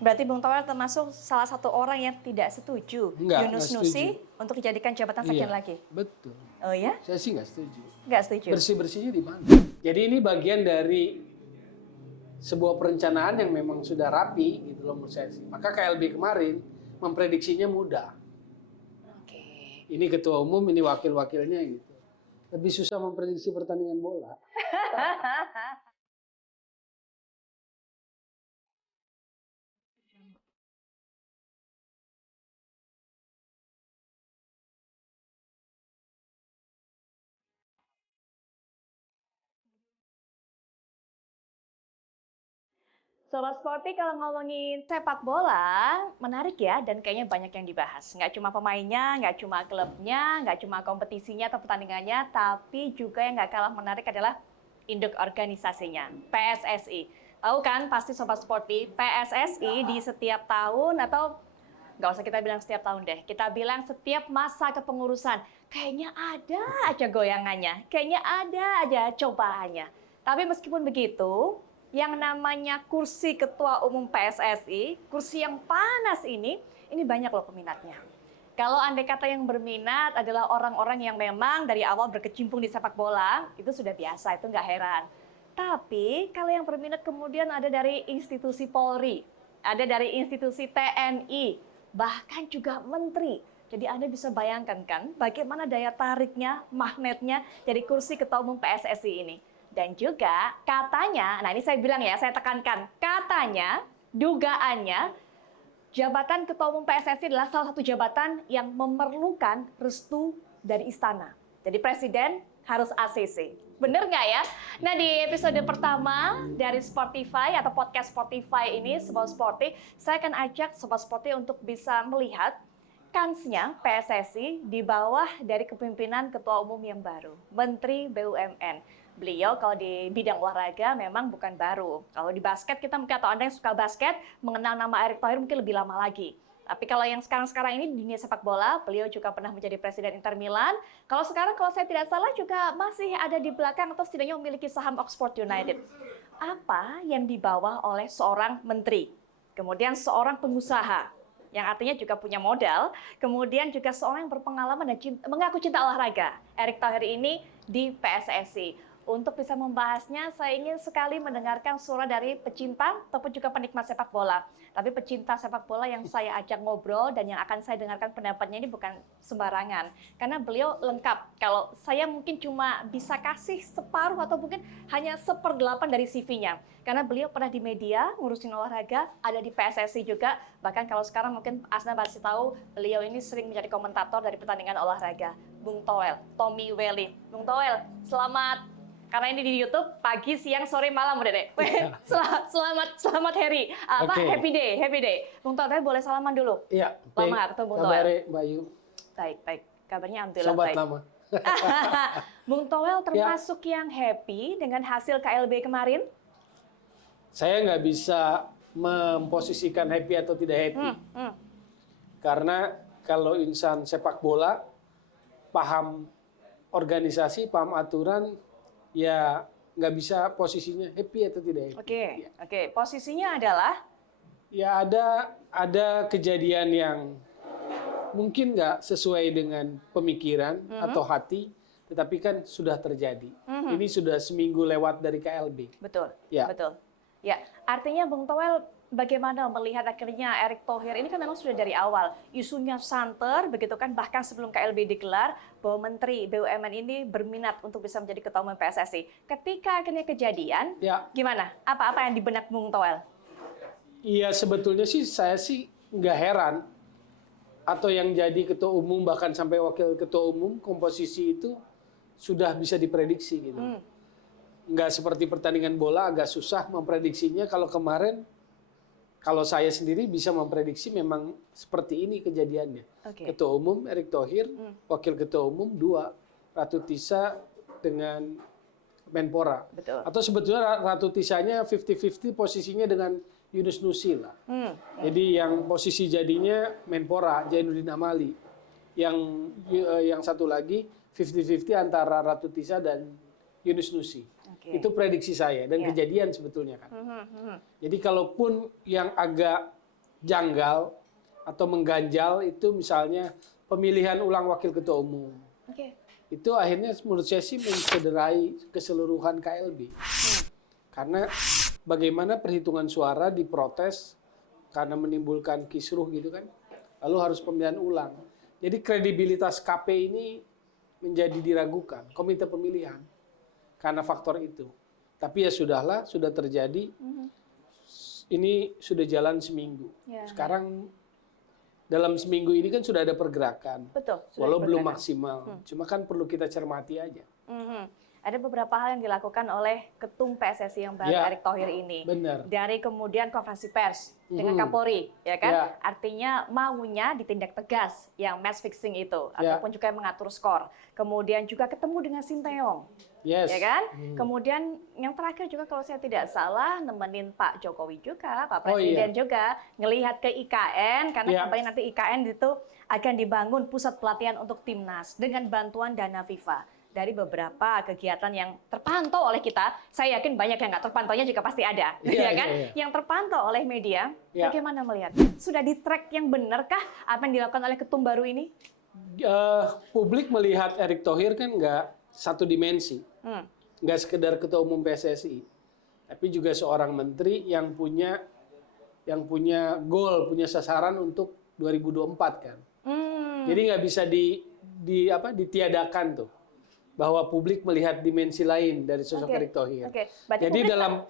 Berarti Bung Toel termasuk salah satu orang yang tidak setuju Yunus Nggak Nusi setuju. untuk dijadikan jabatan sekjen Iya, lagi. betul. Oh ya? Saya sih nggak setuju. Nggak setuju. Bersih-bersihnya di mana? Jadi ini bagian dari sebuah perencanaan yang memang sudah rapi gitu loh menurut saya sih. Maka KLB kemarin memprediksinya mudah. Oke. Ini ketua umum, ini wakil-wakilnya gitu. Lebih susah memprediksi pertandingan bola. Sobat Sporty, kalau ngomongin sepak bola, menarik ya, dan kayaknya banyak yang dibahas. Nggak cuma pemainnya, nggak cuma klubnya, nggak cuma kompetisinya atau pertandingannya, tapi juga yang nggak kalah menarik adalah induk organisasinya, PSSI. Tahu kan pasti Sobat Sporty, PSSI di setiap tahun atau nggak usah kita bilang setiap tahun deh, kita bilang setiap masa kepengurusan, kayaknya ada aja goyangannya, kayaknya ada aja cobaannya. Tapi meskipun begitu, yang namanya kursi Ketua Umum PSSI, kursi yang panas ini banyak loh peminatnya. Kalau andai kata yang berminat adalah orang-orang yang memang dari awal berkecimpung di sepak bola, itu sudah biasa, itu nggak heran. Tapi kalau yang berminat kemudian ada dari institusi Polri, ada dari institusi TNI, bahkan juga menteri. Jadi Anda bisa bayangkan kan bagaimana daya tariknya, magnetnya dari kursi Ketua Umum PSSI ini. Dan juga katanya, nah ini saya bilang ya, saya tekankan, katanya, dugaannya, jabatan Ketua Umum PSSI adalah salah satu jabatan yang memerlukan restu dari istana. Jadi Presiden harus ACC. Bener nggak ya? Nah di episode pertama dari Sportify atau podcast Sportify ini, Sobat Sporty, saya akan ajak Sobat Sporty untuk bisa melihat kansnya PSSI di bawah dari kepemimpinan Ketua Umum yang baru, Menteri BUMN. Beliau kalau di bidang olahraga memang bukan baru. Kalau di basket kita mungkin, atau Anda yang suka basket, mengenal nama Erick Thohir mungkin lebih lama lagi. Tapi kalau yang sekarang-sekarang ini di dunia sepak bola, beliau juga pernah menjadi presiden Inter Milan. Kalau sekarang kalau saya tidak salah juga masih ada di belakang atau setidaknya memiliki saham Oxford United. Apa yang dibawa oleh seorang menteri, kemudian seorang pengusaha, yang artinya juga punya modal, kemudian juga seorang yang berpengalaman dan mengaku cinta olahraga. Erick Thohir ini di PSSI. Untuk bisa membahasnya, saya ingin sekali mendengarkan suara dari pecinta ataupun juga penikmat sepak bola. Tapi pecinta sepak bola yang saya ajak ngobrol dan yang akan saya dengarkan pendapatnya ini bukan sembarangan. Karena beliau lengkap. Kalau saya mungkin cuma bisa kasih separuh atau mungkin hanya 1/8 dari CV-nya. Karena beliau pernah di media, ngurusin olahraga, ada di PSSI juga. Bahkan kalau sekarang mungkin Asna masih tahu, beliau ini sering menjadi komentator dari pertandingan olahraga. Bung Toel, Tommy Welly. Bung Toel, selamat. Karena ini di YouTube pagi, siang, sore, malam, udah deh. Selamat Heri. Oke. Happy day. Bung Toel boleh salaman dulu. Iya. Lama nggak ketemu Bung Toel? Kabarnya Mbak Yu. Baik. Kabarnya alhamdulillah Sobat baik. lama. Bung Toel termasuk yang happy dengan hasil KLB kemarin? Saya nggak bisa memposisikan happy atau tidak happy. Karena kalau insan sepak bola, paham organisasi, paham aturan, ya nggak bisa posisinya happy atau tidak happy. Oke. Posisinya adalah? Ya ada kejadian yang mungkin nggak sesuai dengan pemikiran atau hati, tetapi kan sudah terjadi. Ini sudah seminggu lewat dari KLB. Betul. Ya. Betul. Ya, artinya Bung Toel bagaimana melihat akhirnya Erick Thohir ini kan memang sudah dari awal isunya santer begitu kan, bahkan sebelum KLB digelar bahwa Menteri BUMN ini berminat untuk bisa menjadi Ketua Umum PSSI. Ketika akhirnya kejadian, gimana? Apa yang di benak Bung Toel? Iya, sebetulnya sih saya sih nggak heran atau yang jadi Ketua Umum bahkan sampai Wakil Ketua Umum komposisi itu sudah bisa diprediksi gitu. Nggak seperti pertandingan bola agak susah memprediksinya. Kalau kemarin, kalau saya sendiri bisa memprediksi memang seperti ini kejadiannya. Ketua Umum Erick Thohir, Wakil Ketua Umum 2, Ratu Tisa dengan Menpora. Betul. Atau sebetulnya Ratu Tisanya 50-50 posisinya dengan Yunus Nusi lah. Jadi yang posisi jadinya Menpora, Zainuddin Amali. Yang satu lagi 50-50 antara Ratu Tisa dan Yunus Nusi. Itu prediksi saya dan kejadian sebetulnya kan. Jadi kalaupun yang agak janggal atau mengganjal itu misalnya pemilihan ulang wakil ketua umum. Oke. Itu akhirnya menurut saya sih mencederai keseluruhan KLB. Karena bagaimana perhitungan suara diprotes karena menimbulkan kisruh gitu kan. Lalu harus pemilihan ulang. Jadi kredibilitas KP ini menjadi diragukan, komite pemilihan. Karena faktor itu. Tapi ya sudahlah, sudah terjadi. Ini sudah jalan seminggu. Ya. Sekarang dalam seminggu ini kan sudah ada pergerakan. Betul. sudah Walau belum diperkirakan. maksimal. Cuma kan perlu kita cermati aja. Ada beberapa hal yang dilakukan oleh Ketum PSSI yang baru, Ya. Erick Thohir ini. Benar. Dari kemudian konferensi pers dengan Kapolri, ya kan? Ya. Artinya maunya ditindak tegas yang match fixing itu, Ya. ataupun juga yang mengatur skor. Kemudian juga ketemu dengan Sinteyong, Yes. ya kan? Kemudian yang terakhir juga kalau saya tidak salah nemenin Pak Jokowi juga, Pak Oh, Presiden iya. juga ngelihat ke IKN karena Iya. kabarnya nanti IKN itu akan dibangun pusat pelatihan untuk timnas dengan bantuan dana FIFA. Dari beberapa kegiatan yang terpantau oleh kita, saya yakin banyak yang nggak terpantaunya juga pasti ada, Iya, ya kan? iya, iya. Yang terpantau oleh media, Iya. bagaimana melihat? Sudah di track yang benarkah apa yang dilakukan oleh ketum baru ini? Publik melihat Erick Thohir kan nggak satu dimensi. Nggak sekedar ketua umum PSSI. Tapi juga seorang menteri yang punya goal, punya sasaran untuk 2024 kan. Jadi nggak bisa ditiadakan tuh. Bahwa publik melihat dimensi lain dari sosok Oke. Erick Thohir. Oke, berarti Jadi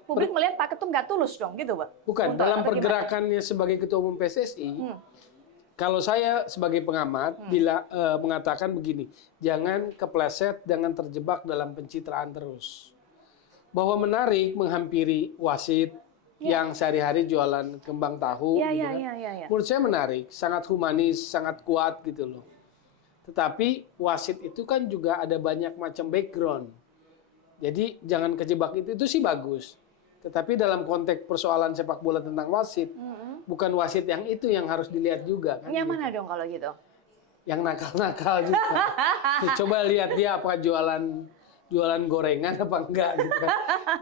publik melihat Pak Ketum nggak tulus dong, gitu, Pak? Bukan, Untuk- dalam atau gimana? pergerakannya sebagai ketua umum PSSI, kalau saya sebagai pengamat mengatakan begini, jangan kepleset, jangan terjebak dalam pencitraan terus. Bahwa menarik menghampiri wasit yang sehari-hari jualan kembang tahu, Iya, gitu iya, kan. iya, iya, iya. Menurut saya menarik, sangat humanis, sangat kuat gitu loh. Tetapi wasit itu kan juga ada banyak macam background. Jadi jangan kejebak itu sih bagus. Tetapi dalam konteks persoalan sepak bola tentang wasit, bukan wasit yang itu yang harus dilihat juga. Kan? Yang mana dong kalau gitu? Yang nakal-nakal juga. Coba lihat dia apa jualan gorengan apa enggak gitu kan.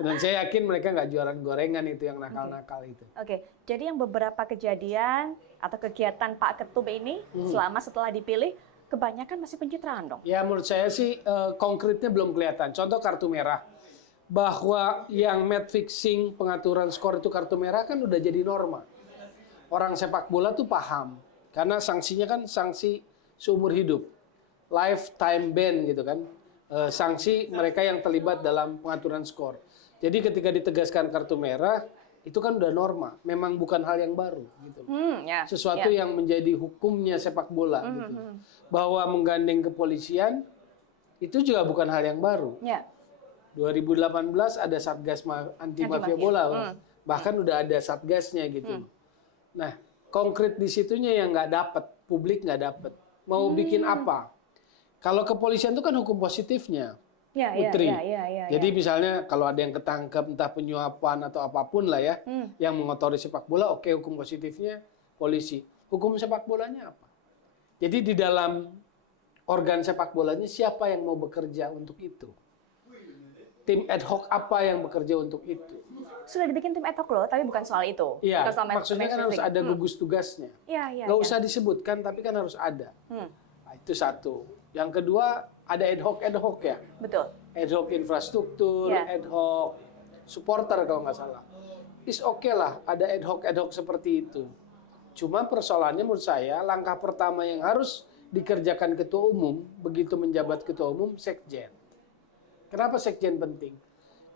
Dan saya yakin mereka nggak jualan gorengan itu yang nakal-nakal itu. Oke, jadi yang beberapa kejadian atau kegiatan Pak Ketum ini selama setelah dipilih, kebanyakan masih pencitraan dong? Ya menurut saya sih konkretnya belum kelihatan. Contoh kartu merah. Bahwa yang match fixing pengaturan skor itu kartu merah kan udah jadi norma. Orang sepak bola tuh paham. Karena sanksinya kan sanksi seumur hidup. Lifetime ban gitu kan. Sanksi mereka yang terlibat dalam pengaturan skor. Jadi ketika ditegaskan kartu merah, itu kan udah norma. Memang bukan hal yang baru gitu. Ya, Sesuatu yang menjadi hukumnya sepak bola gitu. Bahwa menggandeng kepolisian itu juga bukan hal yang baru. ya. 2018 ada Satgas anti mafia bola. Bahkan udah ada satgasnya gitu. Nah, konkret di situnya yang nggak dapat, publik nggak dapat. Mau bikin apa? Kalau kepolisian itu kan hukum positifnya. Ya, Putri. ya. Jadi misalnya kalau ada yang ketangkep entah penyuapan atau apapun lah ya, yang mengotori sepak bola, oke, hukum positifnya polisi. Hukum sepak bolanya apa? Jadi di dalam organ sepak bolanya siapa yang mau bekerja untuk itu? Tim ad hoc apa yang bekerja untuk itu? Sudah dibikin tim ad hoc loh, tapi bukan soal itu. Iya, Bukan soal maksudnya kan harus ada gugus tugasnya. Iya. Nggak usah disebutkan, tapi kan harus ada. Nah, itu satu. Yang kedua, ada ad hoc ya. Betul. Ad hoc infrastruktur, Ya. ad hoc supporter kalau nggak salah. Is oke lah, ada ad hoc seperti itu. Cuma persoalannya menurut saya, langkah pertama yang harus dikerjakan ketua umum, begitu menjabat ketua umum, sekjen. Kenapa sekjen penting?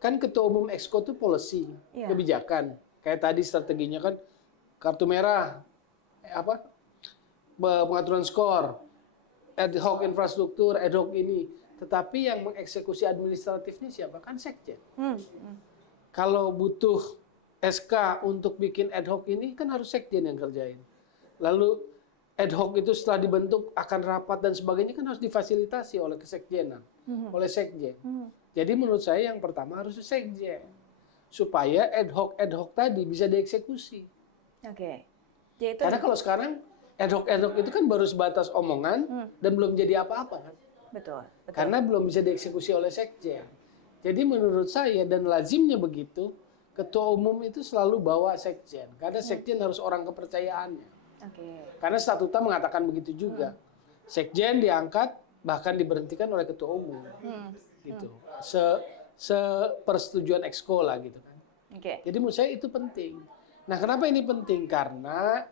Kan ketua umum exco itu policy, Iya. kebijakan. Kayak tadi strateginya kan kartu merah, pengaturan skor, ad hoc infrastruktur, ad hoc ini. Tetapi yang mengeksekusi administratifnya siapa? Kan sekjen. Kalau butuh SK untuk bikin ad hoc ini kan harus sekjen yang kerjain. Lalu ad hoc itu setelah dibentuk akan rapat dan sebagainya kan harus difasilitasi oleh kesekjenan, oleh sekjen. Jadi menurut saya yang pertama harus sekjen supaya ad hoc tadi bisa dieksekusi. Oke. Jadi itu Karena kalau sekarang ad hoc itu kan baru sebatas omongan dan belum jadi apa-apa kan. betul. Karena belum bisa dieksekusi oleh sekjen. Jadi menurut saya dan lazimnya begitu, ketua umum itu selalu bawa sekjen, karena sekjen harus orang kepercayaannya. Oke. Karena statuta mengatakan begitu juga. Sekjen diangkat bahkan diberhentikan oleh ketua umum. Gitu. Sepersetujuan Exco lah gitu kan. Oke. Jadi menurut saya itu penting. Nah, kenapa ini penting? Karena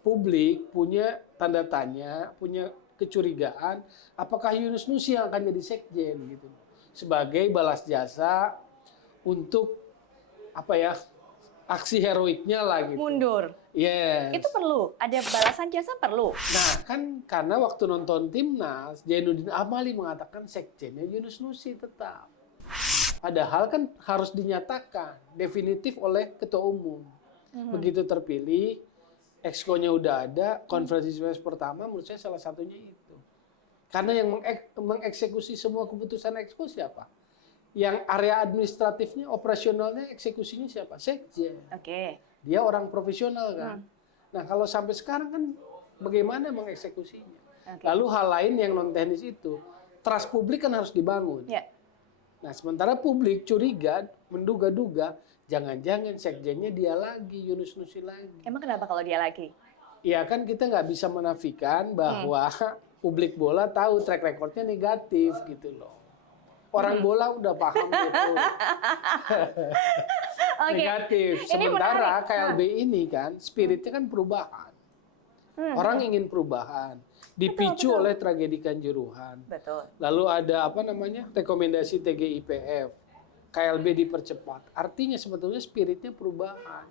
publik punya tanda tanya, punya kecurigaan apakah Yunus Nusi yang akan jadi sekjen gitu. Sebagai balas jasa untuk apa ya? Aksi heroiknya lah gitu. Mundur. Yes. Itu perlu, ada balasan jasa perlu. Nah, kan karena waktu nonton Timnas, Zainuddin Amali mengatakan sekjennya Yunus Nusi tetap. Padahal kan harus dinyatakan definitif oleh ketua umum. Begitu terpilih, exco-nya udah ada, konferensi pers pertama menurut saya salah satunya itu. Karena yang mengeksekusi semua keputusan exco siapa? Yang area administratifnya, operasionalnya, eksekusinya siapa? Sekjen. Oke. Dia orang profesional kan. Nah, kalau sampai sekarang kan bagaimana mengeksekusinya? Oke. Lalu hal lain yang non teknis itu, trust publik kan harus dibangun. Ya. Nah, sementara publik curiga, menduga-duga, jangan-jangan sekjennya dia lagi, Yunus Nusi lagi. Emang kenapa kalau dia lagi? Ya kan kita nggak bisa menafikan bahwa publik bola tahu track recordnya negatif gitu loh. Orang bola udah paham gitu. Oke. Negatif. Ini Sementara menarik. KLB ini kan spiritnya kan perubahan. Orang ingin perubahan. Dipicu oleh tragedi Kanjuruhan. Betul. Lalu ada apa namanya? Rekomendasi TGIPF. KLB dipercepat. Artinya sebetulnya spiritnya perubahan.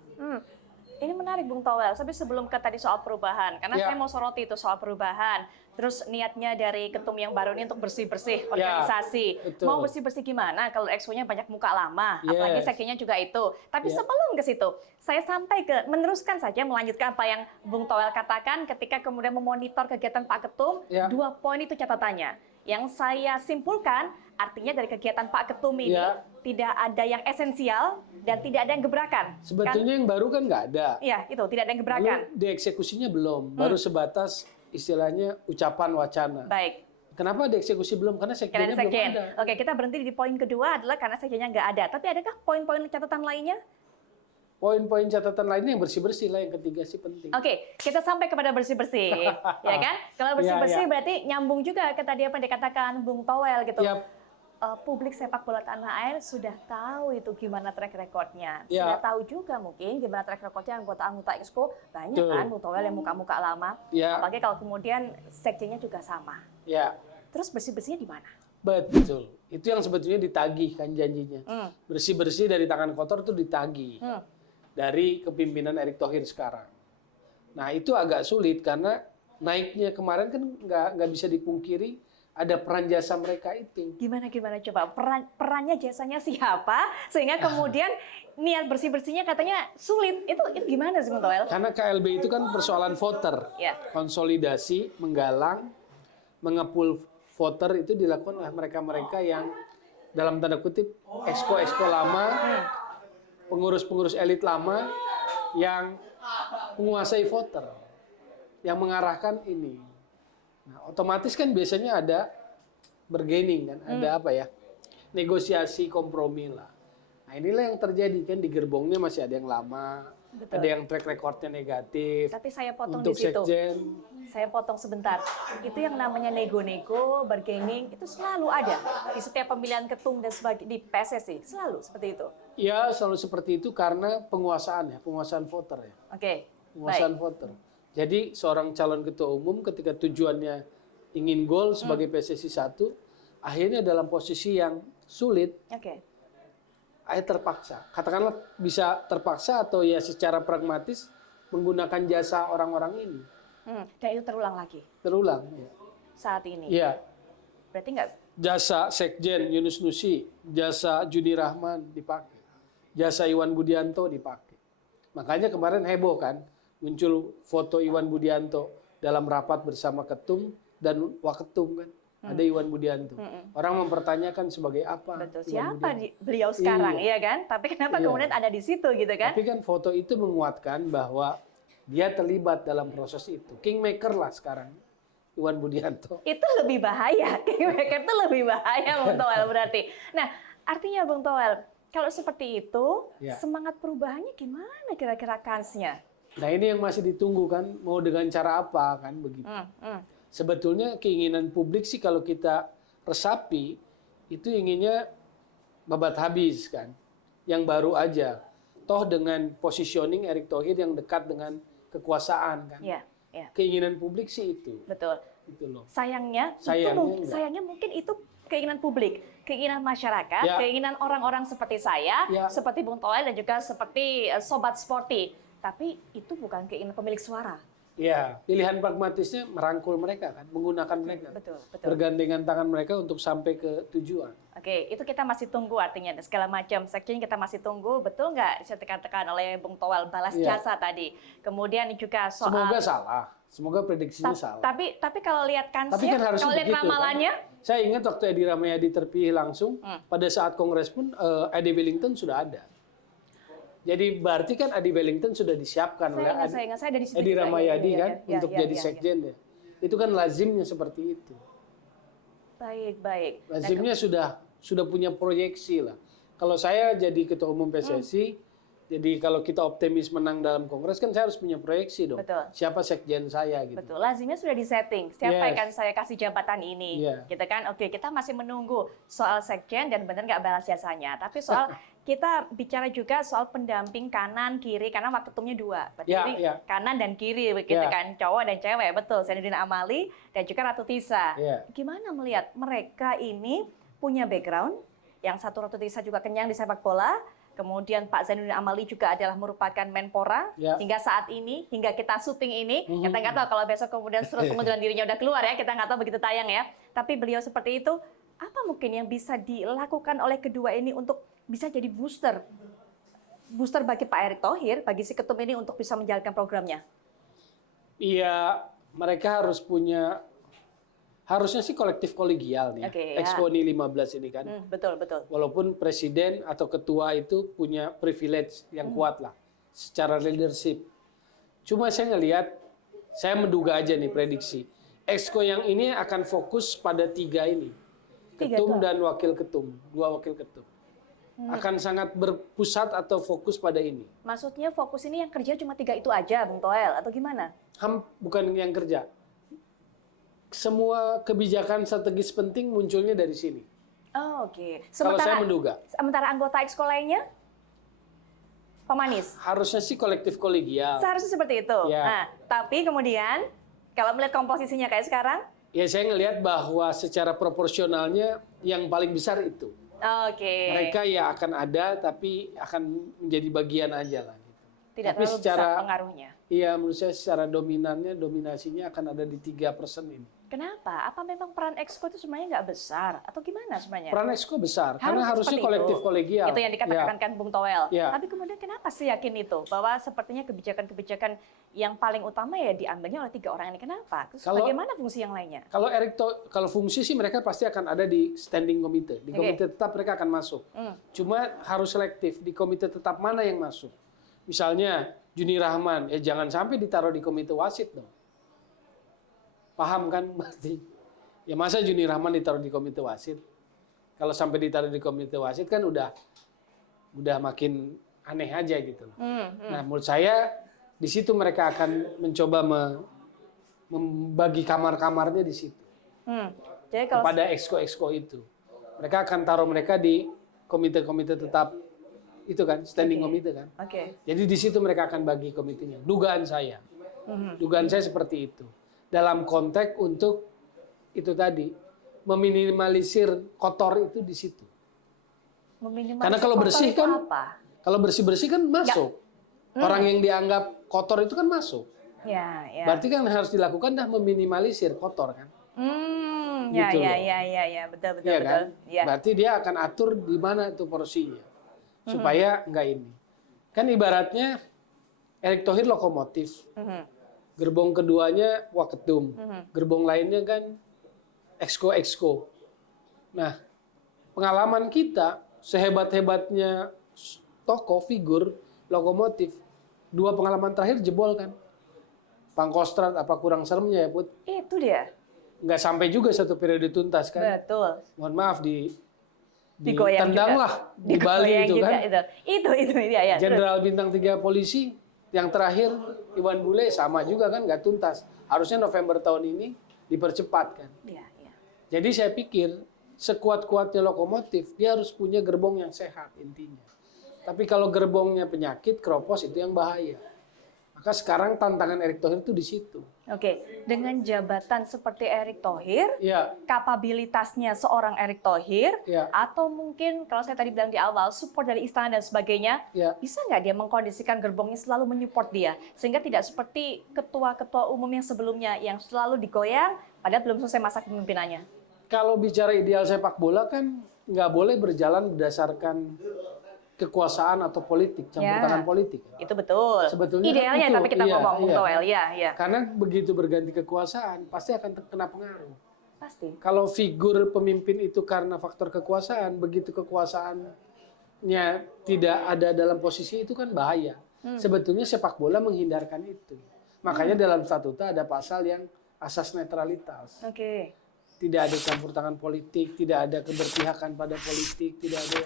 Ini menarik Bung Towel, tapi sebelum ke tadi soal perubahan, karena Ya. saya mau soroti itu soal perubahan. Terus niatnya dari ketum yang baru ini untuk bersih-bersih organisasi. betul. Mau bersih-bersih gimana kalau exco-nya banyak muka lama, Yes. apalagi sekjennya juga itu. Tapi Ya. sebelum ke situ, saya sampai ke meneruskan saja melanjutkan apa yang Bung Towel katakan ketika kemudian memonitor kegiatan Pak Ketum, Ya. 2 poin itu catatannya. Yang saya simpulkan, artinya dari kegiatan Pak Ketum ini Ya. tidak ada yang esensial dan tidak ada yang gebrakan. Sebetulnya yang baru kan nggak ada. Iya, itu tidak ada yang gebrakan. Lalu dieksekusinya belum. Baru sebatas istilahnya ucapan wacana. Baik, Kenapa dieksekusi belum? Karena karena sekjennya belum sekjen. ada. Oke, kita berhenti di poin kedua adalah karena sekjennya nggak ada. Tapi adakah poin-poin catatan lainnya? Poin-poin catatan lainnya yang bersih-bersih lah, yang ketiga sih penting. Oke, kita sampai kepada bersih-bersih, ya kan? Kalau bersih-bersih Ya. berarti nyambung juga ke tadi apa yang dikatakan Bung Towel gitu. Yap. Publik sepak bola tanah air sudah tahu itu gimana track recordnya. Ya. Sudah tahu juga mungkin gimana track recordnya anggota-anggota Exco. Banyak Betul. kan Bung Towel yang muka-muka lama. Ya. Apalagi kalau kemudian sekjennya juga sama. Ya, Terus bersih-bersihnya di mana? betul. Itu yang sebetulnya ditagih kan janjinya. Hmm. Bersih-bersih dari tangan kotor itu ditagih. Hmm. Dari kepimpinan Erick Thohir sekarang. Nah, itu agak sulit karena naiknya kemarin kan nggak bisa dipungkiri ada peran jasa mereka itu. Gimana coba perannya jasanya siapa sehingga kemudian niat bersih-bersihnya katanya sulit. Itu gimana sih Bung Towel? Karena KLB itu kan persoalan voter. Ya. Konsolidasi, menggalang, mengepul voter itu dilakukan oleh mereka-mereka yang dalam tanda kutip exco lama, pengurus-pengurus elit lama yang menguasai voter, yang mengarahkan ini. Nah, otomatis kan biasanya ada bargaining kan, ada apa ya, negosiasi kompromi lah. Nah, inilah yang terjadi kan, di gerbongnya masih ada yang lama, Betul. ada yang track recordnya negatif. Tapi saya potong Untuk di situ. sekjen, Saya potong sebentar. Itu yang namanya nego-nego, bargaining itu selalu ada di setiap pemilihan ketum dan sebagainya di PSSI. Selalu seperti itu. ya selalu seperti itu karena penguasaan ya, penguasaan voter ya, Oke. penguasaan voter. Jadi seorang calon ketua umum ketika tujuannya ingin gol sebagai PSSI 1, akhirnya dalam posisi yang sulit, Oke. akhirnya terpaksa. Katakanlah bisa terpaksa atau ya secara pragmatis menggunakan jasa orang-orang ini. Dan itu terulang lagi Terulang. Ya. saat ini. Iya. Berarti nggak Jasa Sekjen Yunus Nusi, jasa Juni Rahman dipakai, jasa Iwan Budianto dipakai. Makanya kemarin heboh kan, muncul foto Iwan Budianto dalam rapat bersama ketum dan waketum kan. Ada Iwan Budianto. Orang mempertanyakan sebagai apa? betul Iwan siapa Budianto. beliau sekarang, Iya. iya kan? Tapi kenapa Iya. kemudian ada di situ gitu kan? Tapi kan foto itu menguatkan bahwa dia terlibat dalam proses itu. Kingmaker lah sekarang, Iwan Budianto. Itu lebih bahaya. Kingmaker itu lebih bahaya Bung Towel berarti. Nah, artinya Bung Towel, kalau seperti itu, Ya. semangat perubahannya gimana kira-kira kansnya? Nah ini yang masih ditunggu kan, mau dengan cara apa kan begitu. Sebetulnya keinginan publik sih kalau kita resapi, itu inginnya babat habis kan, yang baru aja. Toh dengan positioning Erick Thohir yang dekat dengan kekuasaan kan. Iya, iya. Keinginan publik sih itu. Betul. Gitu loh. Sayangnya Sayangnya sayangnya mungkin itu keinginan publik, keinginan masyarakat, Ya. keinginan orang-orang seperti saya, Ya. seperti Bung Toel dan juga seperti Sobat Sporty. Tapi itu bukan keinginan pemilik suara. Ya, pilihan pragmatisnya merangkul mereka kan, menggunakan mereka. Betul, betul. Bergandengan tangan mereka untuk sampai ke tujuan. Oke, itu kita masih tunggu artinya segala macam sekjen kita masih tunggu. Betul nggak saya tekan-tekan oleh Bung Toel balas Iya. jasa tadi. Kemudian juga soal Semoga salah, semoga prediksinya salah. tapi kalau lihat Tapi kansnya, kan harusnya kalau lihat begitu, ramalannya, kan? Saya ingat waktu Edi Rahmayadi terpilih langsung, pada saat kongres pun Edi Wellington sudah ada. Jadi berarti kan Edi Wellington sudah disiapkan oleh saya ingat saya dari situ Edi juga. Rahmayadi Iya, kan iya, untuk iya, jadi iya, sekjen ya. Itu kan lazimnya seperti itu. Baik, baik. Lazimnya sudah punya proyeksi lah. Kalau saya jadi ketua umum PSSI, jadi kalau kita optimis menang dalam kongres kan saya harus punya proyeksi dong. Betul. Siapa sekjen saya gitu. Betul, lazimnya sudah disetting. Siapa yang Yes. akan saya kasih jabatan ini? Iya. Gitu kan? Oke, kita masih menunggu soal sekjen dan benar nggak balas jasanya. Tapi soal kita bicara juga soal pendamping kanan kiri karena waketumnya dua. Berarti Ya, ini ya. kanan dan kiri begitu Ya. kan, cowok dan cewek. Betul, Zainuddin Amali dan juga Ratu Tisa. Ya. Gimana melihat mereka ini punya background yang satu Ratu Tisa juga kenyang di sepak bola. Kemudian Pak Zainuddin Amali juga adalah merupakan Menpora Ya. hingga saat ini, hingga kita syuting ini. Kita nggak tahu kalau besok kemudian surat pengunduran dirinya udah keluar ya, kita nggak tahu begitu tayang ya. Tapi beliau seperti itu, apa mungkin yang bisa dilakukan oleh kedua ini untuk bisa jadi booster bagi Pak Erick Thohir, bagi si ketum ini untuk bisa menjalankan programnya? Iya, mereka harusnya sih kolektif kolegial nih. Oke, ya. Exco ini 15 ini kan. Betul, betul. Walaupun presiden atau ketua itu punya privilege yang kuat lah secara leadership. Cuma saya menduga aja nih prediksi. Exco yang ini akan fokus pada 3 ini. Ketum dan wakil ketum, 2 wakil ketum. Akan sangat berpusat atau fokus pada ini. Maksudnya fokus ini yang kerja cuma 3 itu aja, Bung Toel, atau gimana? Bukan yang kerja. Semua kebijakan strategis penting munculnya dari sini. Oh, oke. Kalau saya menduga. Sementara anggota Exco lainnya? Pemanis? Harusnya sih kolektif kolegial. Seharusnya seperti itu. Ya. Nah, tapi kemudian kalau melihat komposisinya kayak sekarang, Ya saya ngelihat bahwa secara proporsionalnya yang paling besar itu. oke. Mereka ya akan ada tapi akan menjadi bagian aja lah. Gitu. Tidak tapi terlalu besar pengaruhnya. Iya menurut saya secara dominasinya akan ada di 3% ini. Kenapa? Apa memang peran Exco itu sebenarnya nggak besar? Atau gimana sebenarnya? Peran Exco besar karena harusnya seperti kolektif itu. kolegial. Itu yang dikatakan kan Bung Toel. Ya. Tapi kemudian kenapa sih yakin itu? Bahwa sepertinya kebijakan-kebijakan yang paling utama ya diambilnya oleh 3 orang ini. Kenapa? Terus bagaimana fungsi yang lainnya? Kalau fungsi sih mereka pasti akan ada di standing committee. Di komite tetap mereka akan masuk. Cuma harus selektif di komite tetap mana yang masuk. Misalnya Juni Rahman, jangan sampai ditaruh di komite wasit dong. Paham kan berarti? Ya masa Juni Rahman ditaruh di komite wasit? Kalau sampai ditaruh di komite wasit kan udah makin aneh aja gitu. Nah menurut saya di situ mereka akan mencoba membagi kamar-kamarnya di situ. Jadi kalau Kepada exco itu. Mereka akan taruh mereka di komite-komite tetap itu kan, standing komite kan. Oke. Jadi di situ mereka akan bagi komitenya. Dugaan saya. Dugaan saya seperti itu. Dalam konteks untuk itu tadi meminimalisir kotor itu di situ. Karena kalau bersih itu kan, apa? kalau bersih-bersih kan masuk. Orang yang dianggap kotor itu kan masuk. Ya, ya. Berarti kan harus dilakukan meminimalisir kotor kan. Ya, Gitu ya, loh. ya, betul, betul, Iya betul. kan? Ya. Berarti dia akan atur di mana itu porsinya. Supaya enggak ini. Kan ibaratnya Erick Thohir lokomotif. Gerbong keduanya waketum. Gerbong lainnya kan exco. Nah, pengalaman kita sehebat-hebatnya tokoh, figur, lokomotif, 2 pengalaman terakhir jebol kan. Pangkostrat apa kurang seremnya ya Put? Itu dia. Nggak sampai juga 1 periode tuntas kan. Betul. Mohon maaf Digoyang ditendanglah di Bali Digoyang itu juga kan. itu ya. Terus. Jenderal bintang 3 polisi yang terakhir Iwan Bule sama juga kan nggak tuntas. Harusnya November tahun ini dipercepat kan. Iya, iya. Jadi saya pikir sekuat-kuatnya lokomotif dia harus punya gerbong yang sehat intinya. Tapi kalau gerbongnya penyakit, keropos itu yang bahaya. Maka sekarang tantangan Erick Thohir itu di situ. Oke, dengan jabatan seperti Erick Thohir, Ya, kapabilitasnya seorang Erick Thohir, ya, atau mungkin kalau saya tadi bilang di awal, support dari istana dan sebagainya, ya. bisa nggak dia mengkondisikan gerbongnya selalu menyupport dia? Sehingga tidak seperti ketua-ketua umum yang sebelumnya, yang selalu digoyang, padahal belum selesai masa kepemimpinannya. Kalau bicara ideal sepak bola kan nggak boleh berjalan berdasarkan kekuasaan atau politik, campur Ya. tangan politik. Itu betul. Sebetulnya Idealnya itu, tapi kita iya, ngomong, Bung iya. Toel, ya. Karena begitu berganti kekuasaan, pasti akan kena pengaruh. Pasti. Kalau figur pemimpin itu karena faktor kekuasaan, begitu kekuasaannya tidak ada dalam posisi itu kan bahaya. Sebetulnya sepak bola menghindarkan itu. Makanya dalam statuta ada pasal yang asas netralitas. Oke. Tidak ada campur tangan politik, tidak ada keberpihakan pada politik, tidak ada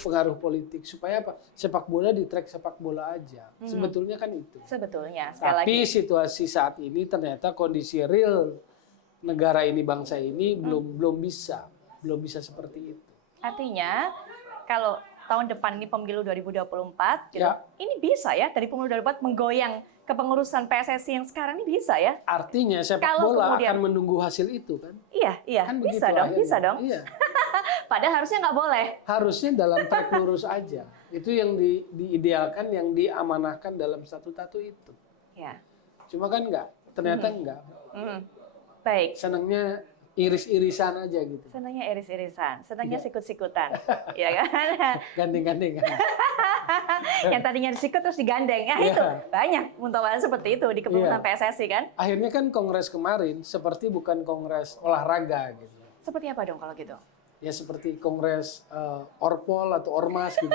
pengaruh politik. Supaya apa? Sepak bola di track sepak bola aja. Sebetulnya kan itu. Sebetulnya, sekali Tapi lagi. situasi saat ini ternyata kondisi real negara ini, bangsa ini belum bisa seperti itu. Artinya, kalau tahun depan ini pemilu 2024, gitu, Ya. ini bisa ya dari pemilu 2024 menggoyang kepengurusan PSSI yang sekarang ini bisa ya? Artinya sepak Kalau bola kemudian- akan menunggu hasil itu kan? Iya, Kan bisa begitu dong, akhirnya. bisa dong. Iya. Padahal harusnya nggak boleh. Harusnya dalam track lurus aja. Itu yang diidealkan, yang diamanahkan dalam statuta itu. Ya. Cuma kan enggak, ternyata enggak. Hmm. Baik. Senangnya iris-irisan aja gitu. Senangnya iris-irisan, senangnya Iya. sikut-sikutan, ya kan? Gandeng-gandengan. Yang tadinya disikut terus digandeng, ya Iya. itu banyak muntawalan seperti itu di kepengurusan Iya. PSSI kan? Akhirnya kan kongres kemarin seperti bukan kongres olahraga gitu. Seperti apa dong kalau gitu? Ya seperti kongres Orpol atau Ormas gitu.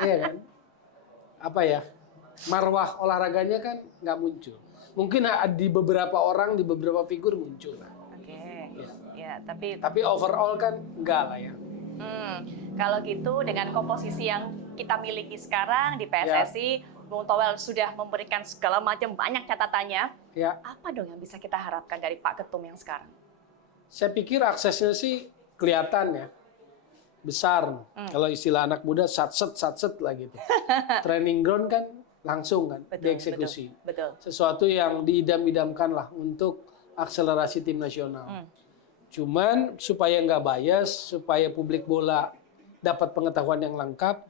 Iya kan? Apa ya? Marwah olahraganya kan nggak muncul. Mungkin di beberapa orang, di beberapa figur muncul. Oke, Iya. ya tapi Tapi overall kan enggak lah ya. kalau gitu dengan komposisi yang kita miliki sekarang di PSSI, Bung Toel sudah memberikan segala macam banyak catatannya. Ya, Apa dong yang bisa kita harapkan dari Pak Ketum yang sekarang? saya pikir aksesnya sih kelihatan ya. Besar. Kalau istilah anak muda satset lah gitu. Training ground kan langsung kan dieksekusi. Betul. Sesuatu yang diidam-idamkan lah untuk akselerasi tim nasional. Cuman supaya nggak bias, supaya publik bola dapat pengetahuan yang lengkap.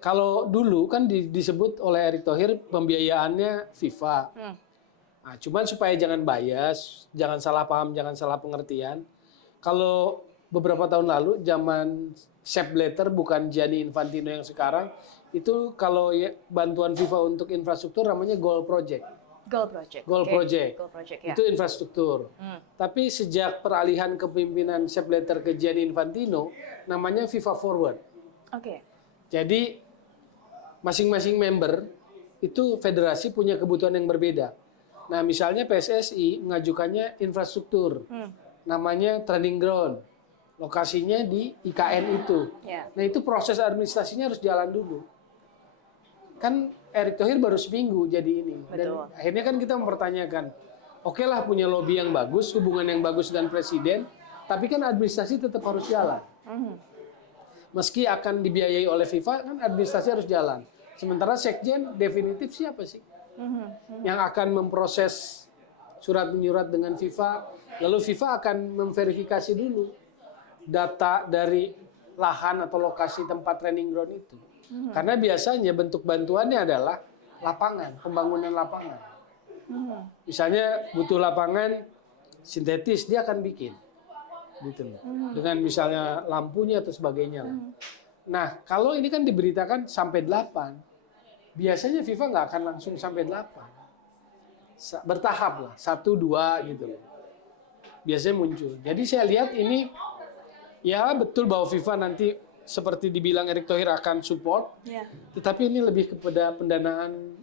Kalau dulu kan disebut oleh Erick Thohir pembiayaannya FIFA. Nah, cuman supaya jangan bias, jangan salah paham, jangan salah pengertian. Kalau beberapa tahun lalu zaman Sepp Blatter bukan Gianni Infantino yang sekarang, itu kalau bantuan FIFA untuk infrastruktur namanya Goal Project. Goal Project. Goal Oke. Project. Goal Project ya. Itu infrastruktur. Tapi sejak peralihan kepemimpinan Sepp Blatter ke Gianni Infantino, namanya FIFA Forward. Oke. Jadi masing-masing member itu federasi punya kebutuhan yang berbeda. Nah, misalnya PSSI mengajukannya infrastruktur, namanya training ground, lokasinya di IKN itu. Ya. Nah, itu proses administrasinya harus jalan dulu. Kan Erick Thohir baru seminggu jadi ini. Dan Betul. akhirnya kan kita mempertanyakan, oke lah punya lobby yang bagus, hubungan yang bagus dengan presiden, tapi kan administrasi tetap harus jalan. Meski akan dibiayai oleh FIFA, kan administrasi harus jalan. Sementara sekjen definitif siapa sih? Yang akan memproses surat menyurat dengan FIFA, lalu FIFA akan memverifikasi dulu data dari lahan atau lokasi tempat training ground itu. Karena biasanya bentuk bantuannya adalah lapangan, pembangunan lapangan. Misalnya butuh lapangan sintetis, dia akan bikin. Gitu loh. Dengan misalnya lampunya atau sebagainya. Nah, kalau ini kan diberitakan sampai 8, biasanya FIFA nggak akan langsung sampai 8. Bertahap lah, 1, 2 gitu loh. Biasanya muncul. Jadi saya lihat ini, ya betul bahwa FIFA nanti seperti dibilang Erick Thohir akan support, Ya. tetapi ini lebih kepada pendanaan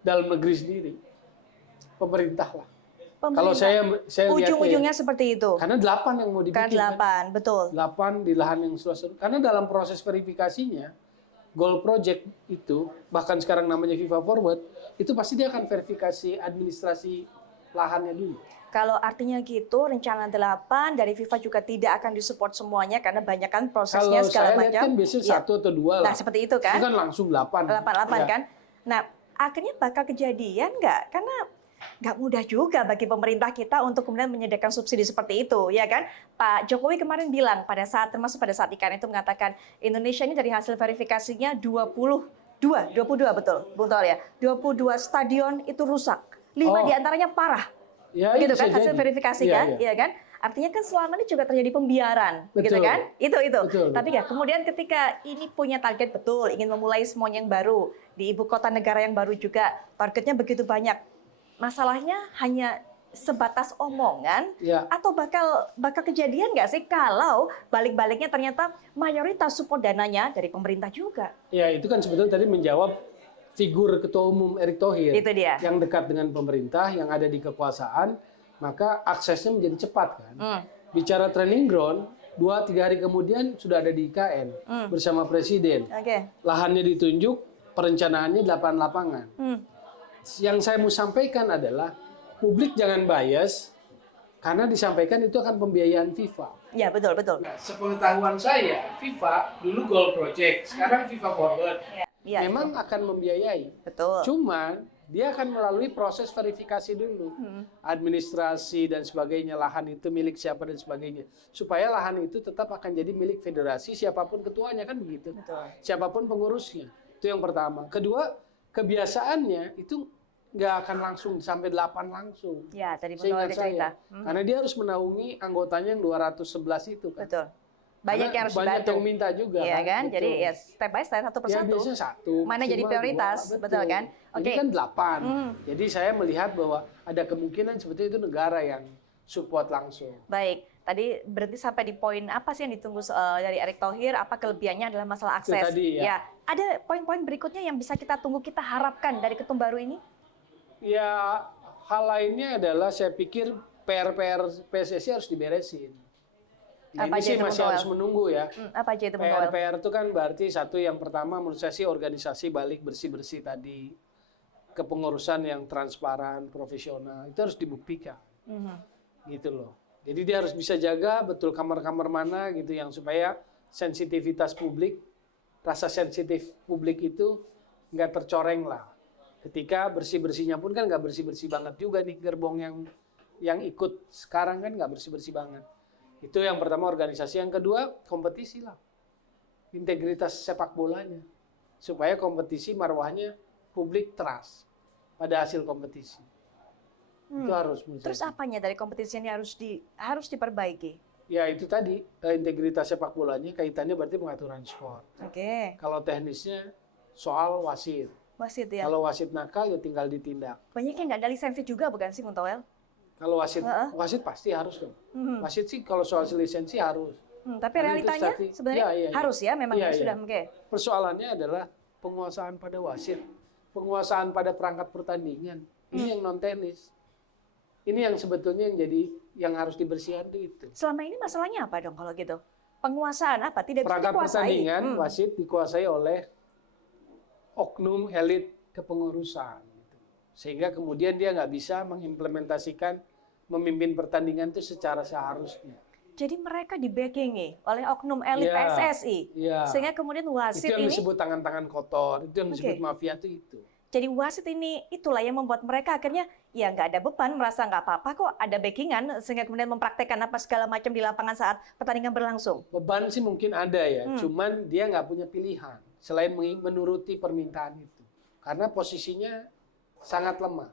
dalam negeri sendiri. Pemerintah lah. Kalau saya lihatnya ujung-ujungnya seperti itu. karena 8 yang mau Kan dibikin. 8, betul. 8 di lahan yang seluas. Karena dalam proses verifikasinya, Goal Project itu, bahkan sekarang namanya FIFA Forward, itu pasti dia akan verifikasi administrasi lahannya dulu. Kalau artinya gitu, rencana 8 dari FIFA juga tidak akan disupport semuanya karena banyak kan prosesnya Kalau segala saya lihat macam. kan biasanya Iya. 1 atau 2 lah. Nah, seperti itu kan? Itu kan langsung 8. 8 Ya. kan? Nah, akhirnya bakal kejadian nggak? Karena nggak mudah juga bagi pemerintah kita untuk kemudian menyediakan subsidi seperti itu, ya kan? Pak Jokowi kemarin bilang termasuk pada saat ikan itu mengatakan Indonesia ini dari hasil verifikasinya 22 betul, Bung Toel ya. 22 stadion itu rusak. 5 diantaranya parah. Ya, Begitu bisa kan hasil jadi. verifikasi Iya, kan, iya. ya kan? Artinya kan selama ini juga terjadi pembiaran, begitu Betul. kan? Itu. Betul. Tapi ya kemudian ketika ini punya target betul, ingin memulai semuanya yang baru di ibu kota negara yang baru juga, targetnya begitu banyak. Masalahnya hanya sebatas omongan Ya. atau bakal kejadian nggak sih kalau balik-baliknya ternyata mayoritas support dananya dari pemerintah juga? Ya, itu kan sebetulnya tadi menjawab figur Ketua Umum Erick Thohir. Itu dia. Yang dekat dengan pemerintah, yang ada di kekuasaan, maka aksesnya menjadi cepat kan. Bicara training ground, 2-3 hari kemudian sudah ada di IKN bersama Presiden. Oke. Lahannya ditunjuk, perencanaannya 8 lapangan. Yang saya mau sampaikan adalah publik jangan bias karena disampaikan itu akan pembiayaan FIFA. Ya, betul. Nah, sepengetahuan saya, FIFA dulu Goal Project, sekarang FIFA Forward. Ya, Memang akan membiayai. betul. Cuman dia akan melalui proses verifikasi dulu. Administrasi dan sebagainya, lahan itu milik siapa dan sebagainya. Supaya lahan itu tetap akan jadi milik federasi siapapun ketuanya kan begitu. Betul. Siapapun pengurusnya. Itu yang pertama. Kedua, kebiasaannya itu nggak akan langsung sampai 8 langsung. Ya, tadi Bung Seingat Toel ada cerita. saya. Karena dia harus menaungi anggotanya yang 211 itu kan. Betul. Banyak yang harus Banyak dibantu. yang minta juga Iya kan? Betul. Jadi ya step by step, satu Ya persatu. biasanya 1. Mana jadi maksimal prioritas, 2, betul kan? Ini Oke. kan 8. Jadi saya melihat bahwa ada kemungkinan sebetulnya itu negara yang support langsung. Baik, tadi berarti sampai di poin apa sih yang ditunggu dari Erick Thohir? Apa kelebihannya adalah masalah Itu akses? tadi, ya. Ada poin-poin berikutnya yang bisa kita tunggu, kita harapkan dari ketum baru ini? Ya, hal lainnya adalah saya pikir PR-PR PSSI harus diberesin. Nah, Apa ini aja sih itu, Bung masih Toel? harus menunggu ya. Apa aja itu, Bung Toel? PR itu kan berarti satu yang pertama menurut saya sih organisasi balik bersih-bersih tadi. Kepengurusan yang transparan, profesional, itu harus dibuktikan. Gitu loh. Jadi dia harus bisa jaga betul kamar-kamar mana gitu yang supaya sensitivitas publik, rasa sensitif publik itu nggak tercoreng lah. Ketika bersih-bersihnya pun kan nggak bersih-bersih banget juga nih gerbong yang ikut sekarang kan nggak bersih-bersih banget. Itu yang pertama organisasi. Yang kedua kompetisi lah. Integritas sepak bolanya. Supaya kompetisi marwahnya publik trust pada hasil kompetisi. Itu harus menurut Terus saya. apanya dari kompetisi ini harus diperbaiki? Ya itu tadi integritas sepak bolanya kaitannya berarti pengaturan skor. Oke, Kalau teknisnya soal wasit. wasit ya. Kalau wasit nakal ya tinggal ditindak. Banyak yang nggak ada lisensi juga bukan sih, Bung Toel? Kalau wasit pasti harus dong. Wasit sih kalau soal lisensi harus. Tapi Karena itu realitanya strategi. sebenarnya Iya. harus ya, memang Iya, sudah iya. oke. Persoalannya adalah penguasaan pada wasit, penguasaan pada perangkat pertandingan. Ini yang non teknis. Ini yang sebetulnya yang harus dibersihkan itu. Selama ini masalahnya apa dong kalau gitu? Penguasaan apa? Tidak bisa Perangkat dikuasai. pertandingan wasit dikuasai oleh oknum elit kepengurusan, gitu. Sehingga kemudian dia nggak bisa mengimplementasikan memimpin pertandingan itu secara seharusnya. Jadi mereka di-backingi oleh oknum elit Iya, PSSI. iya. Sehingga kemudian Itu wasit yang ini, disebut tangan-tangan kotor, itu yang disebut Oke. mafia itu. jadi wasit ini itulah yang membuat mereka akhirnya ya nggak ada beban, merasa nggak apa-apa kok ada backingan, sehingga kemudian mempraktekkan apa segala macam di lapangan saat pertandingan berlangsung. Beban sih mungkin ada ya, cuman dia nggak punya pilihan selain menuruti permintaan itu. Karena posisinya sangat lemah,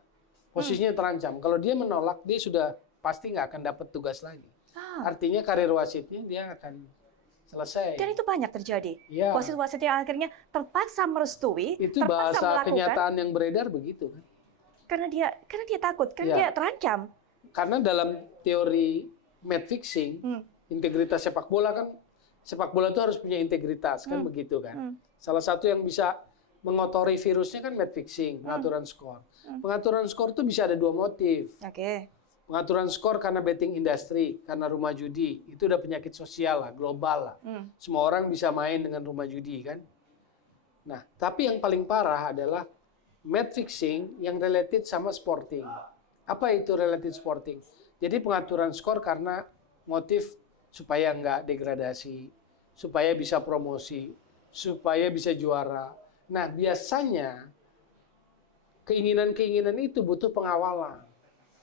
posisinya terancam. Kalau dia menolak, dia sudah pasti nggak akan dapat tugas lagi. Artinya karir wasitnya dia akan selesai. Dan itu banyak terjadi. Iya. Wasit-wasit yang akhirnya terpaksa merestui, Itu terpaksa bahasa melakukan kenyataan yang beredar begitu kan. karena dia takut, karena Iya. dia terancam. Karena dalam teori match fixing, integritas sepak bola kan, sepak bola itu harus punya integritas kan begitu kan. Salah satu yang bisa mengotori virusnya kan match fixing, pengaturan skor. Pengaturan skor itu bisa ada dua motif. Oke. Pengaturan skor karena betting industry, karena rumah judi. Itu udah penyakit sosial lah, global lah. Semua orang bisa main dengan rumah judi kan. Nah, tapi yang paling parah adalah match fixing yang related sama sporting. Apa itu related sporting? Jadi pengaturan skor karena motif supaya nggak degradasi, supaya bisa promosi, supaya bisa juara. Nah, biasanya keinginan-keinginan itu butuh pengawalan.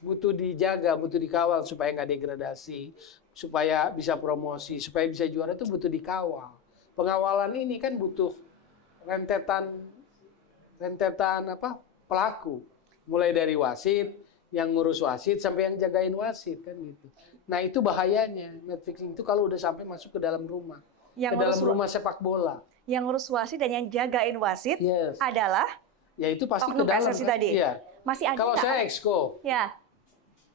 Butuh dijaga, butuh dikawal supaya nggak degradasi, supaya bisa promosi, supaya bisa juara itu butuh dikawal. Pengawalan ini kan butuh rentetan pelaku, mulai dari wasit, yang ngurus wasit sampai yang jagain wasit kan gitu. Nah itu bahayanya match fixing itu kalau udah sampai masuk ke dalam rumah, ke dalam rumah sepak bola. Yang ngurus wasit dan yang jagain wasit adalah ya itu pasti ke oknum dalam PSSI kan? tadi. Iya. Masih ada Kalau nggak? saya exco, Ya.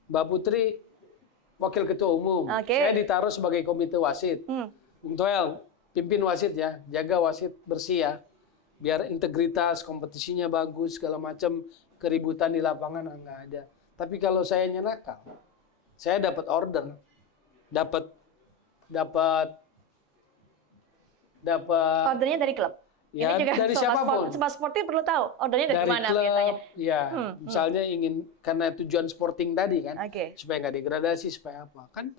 Mbak Putri wakil ketua umum, saya ditaruh sebagai komite wasit. Bung Toel pimpin wasit ya, jaga wasit bersih ya, biar integritas kompetisinya bagus, segala macam keributan di lapangan nggak ada. Tapi kalau saya nakal, saya dapat order, dapat ordernya dari klub. ya, ini juga dari siapapun. Sobat sportif perlu tahu ordernya dari mana klub, biasanya. ya, misalnya ingin karena tujuan sporting tadi kan, supaya nggak degradasi, supaya apa? Kan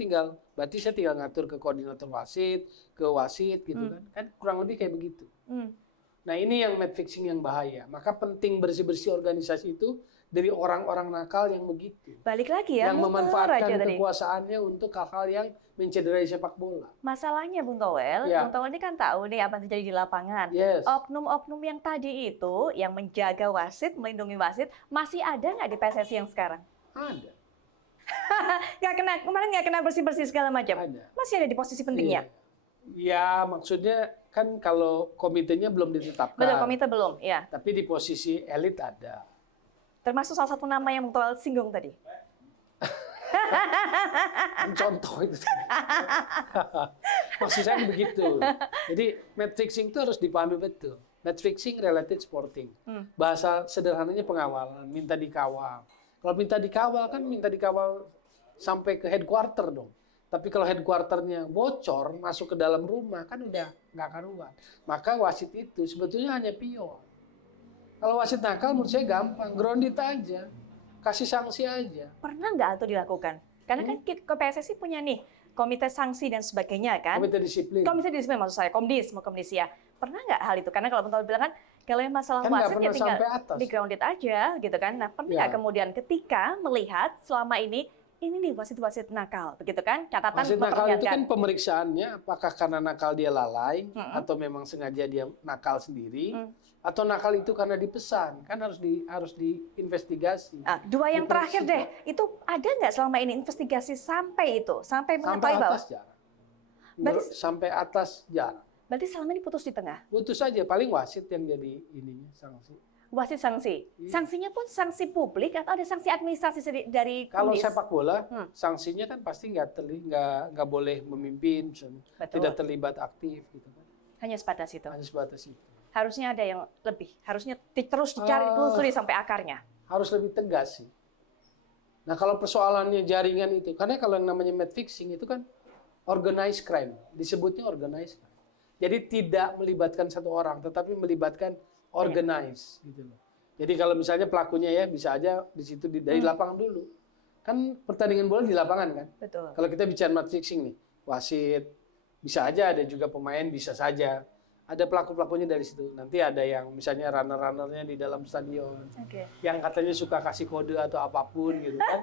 berarti saya tinggal ngatur ke koordinator wasit, ke wasit gitu kan kurang lebih kayak begitu. Nah ini yang match fixing yang bahaya. Maka penting bersih-bersih organisasi itu dari orang-orang nakal yang begitu. Balik lagi ya, yang memanfaatkan kekuasaannya untuk hal-hal yang mencederai sepak bola. Masalahnya Bung Toel, Bung Toel ini kan tahu nih apa yang terjadi di lapangan. Oknum-oknum yang tadi itu, yang menjaga wasit, melindungi wasit, masih ada nggak di PSSI yang sekarang? Ada. Kemarin nggak kena bersih-bersih segala macam? Ada. Masih ada di posisi pentingnya? Ya, maksudnya kan kalau komitenya belum ditetapkan. Betul, komite belum, ya. Tapi di posisi elit ada. Termasuk salah satu nama yang Bung Toel singgung tadi. Contoh itu. Maksud saya begitu. Jadi match fixing itu harus dipahami betul. Match fixing related sporting. Bahasa sederhananya pengawalan, minta dikawal. Kalau minta dikawal sampai ke headquarter dong. Tapi kalau headquarternya bocor masuk ke dalam rumah kan udah nggak karuan. Maka wasit itu sebetulnya hanya pion. Kalau wasit nakal menurut saya gampang, grounded aja. Kasih sanksi aja. Pernah nggak itu dilakukan? Karena kan ke PSSI punya nih komite sanksi dan sebagainya kan? Komite disiplin. Komite disiplin maksud saya, komdis ya. Pernah nggak hal itu? Karena kalau Bung Toel bilang kan kalau yang masalah wasit ya tinggal di grounded aja gitu kan. Nah pernah nggak kemudian ketika melihat selama ini nih wasit-wasit nakal begitu kan? Catatan wasit nakal itu kan pemeriksaannya apakah karena nakal dia lalai atau memang sengaja dia nakal sendiri. Atau nakal itu karena dipesan, kan harus diinvestigasi. Dua yang terakhir deh, itu ada nggak selama ini investigasi sampai mengetahui bahwa? Sampai atas jarang. Berarti selama ini putus di tengah? Putus saja, paling wasit yang jadi ininya sanksi. Wasit sanksi? Sanksinya pun sanksi publik atau ada sanksi administrasi dari Kalau sepak bola, sanksinya kan pasti nggak boleh memimpin, tidak terlibat aktif gitu kan. Hanya sebatas itu? Hanya sebatas itu. Harusnya ada yang lebih, harusnya terus dicari, telusuri sampai akarnya. Harus lebih tegas sih. Nah kalau persoalannya jaringan itu, karena kalau yang namanya match fixing itu kan organized crime, disebutnya organized crime. Jadi tidak melibatkan satu orang, tetapi melibatkan organized gitu loh. Jadi kalau misalnya pelakunya ya bisa aja di situ dari lapangan dulu. Kan pertandingan bola di lapangan kan. Betul. Kalau kita bicara match fixing nih, wasit bisa aja, ada juga pemain bisa saja. Ada pelaku-pelakunya dari situ. Nanti ada yang misalnya runner-runnernya di dalam stadion. Yang katanya suka kasih kode atau apapun gitu kan.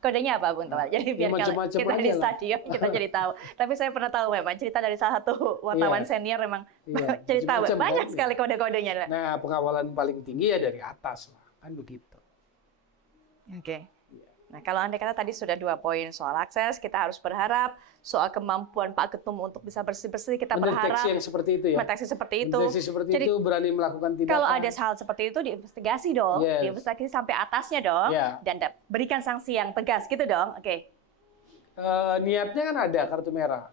Kodenya apa Bung Toel? Jadi biar kita di stadion kita jadi tahu. Tapi saya pernah tahu memang cerita dari salah satu wartawan senior memang cerita banyak sekali kode-kodenya. Nah pengawalan paling tinggi ya dari atas lah. Kan begitu. Nah, kalau Anda kata tadi sudah 2 poin soal akses, kita harus berharap soal kemampuan Pak Ketum untuk bisa bersih-bersih, kita berharap mendeteksi yang seperti itu ya. Mendeteksi seperti itu. Mendeteksi seperti itu, berani melakukan tindakan. Kalau ada hal seperti itu diinvestigasi dong, diinvestigasi sampai atasnya dong, dan berikan sanksi yang tegas gitu dong. Niatnya kan ada kartu merah.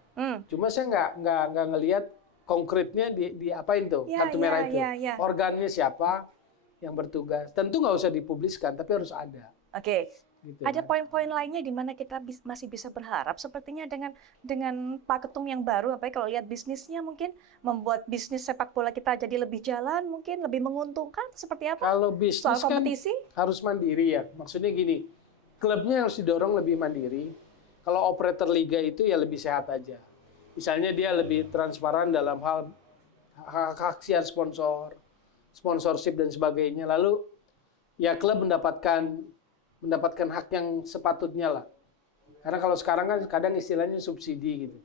Cuma saya nggak ngelihat konkretnya diapain tuh kartu merah itu. Organnya siapa yang bertugas. Tentu nggak usah dipubliskan, tapi harus ada. Oke. Gitu, Ada kan. poin-poin lainnya di mana kita masih bisa berharap sepertinya dengan Pak Ketum yang baru, apalagi kalau lihat bisnisnya mungkin membuat bisnis sepak bola kita jadi lebih jalan, mungkin lebih menguntungkan, seperti apa? Kalau Soal bisnis kan kompetisi? harus mandiri ya. Maksudnya gini, klubnya harus didorong lebih mandiri. Kalau operator liga itu ya lebih sehat aja. Misalnya dia lebih transparan dalam hal hak siar sponsor, sponsorship dan sebagainya. Lalu ya klub mendapatkan hak yang sepatutnya lah. Karena kalau sekarang kan kadang istilahnya subsidi gitu.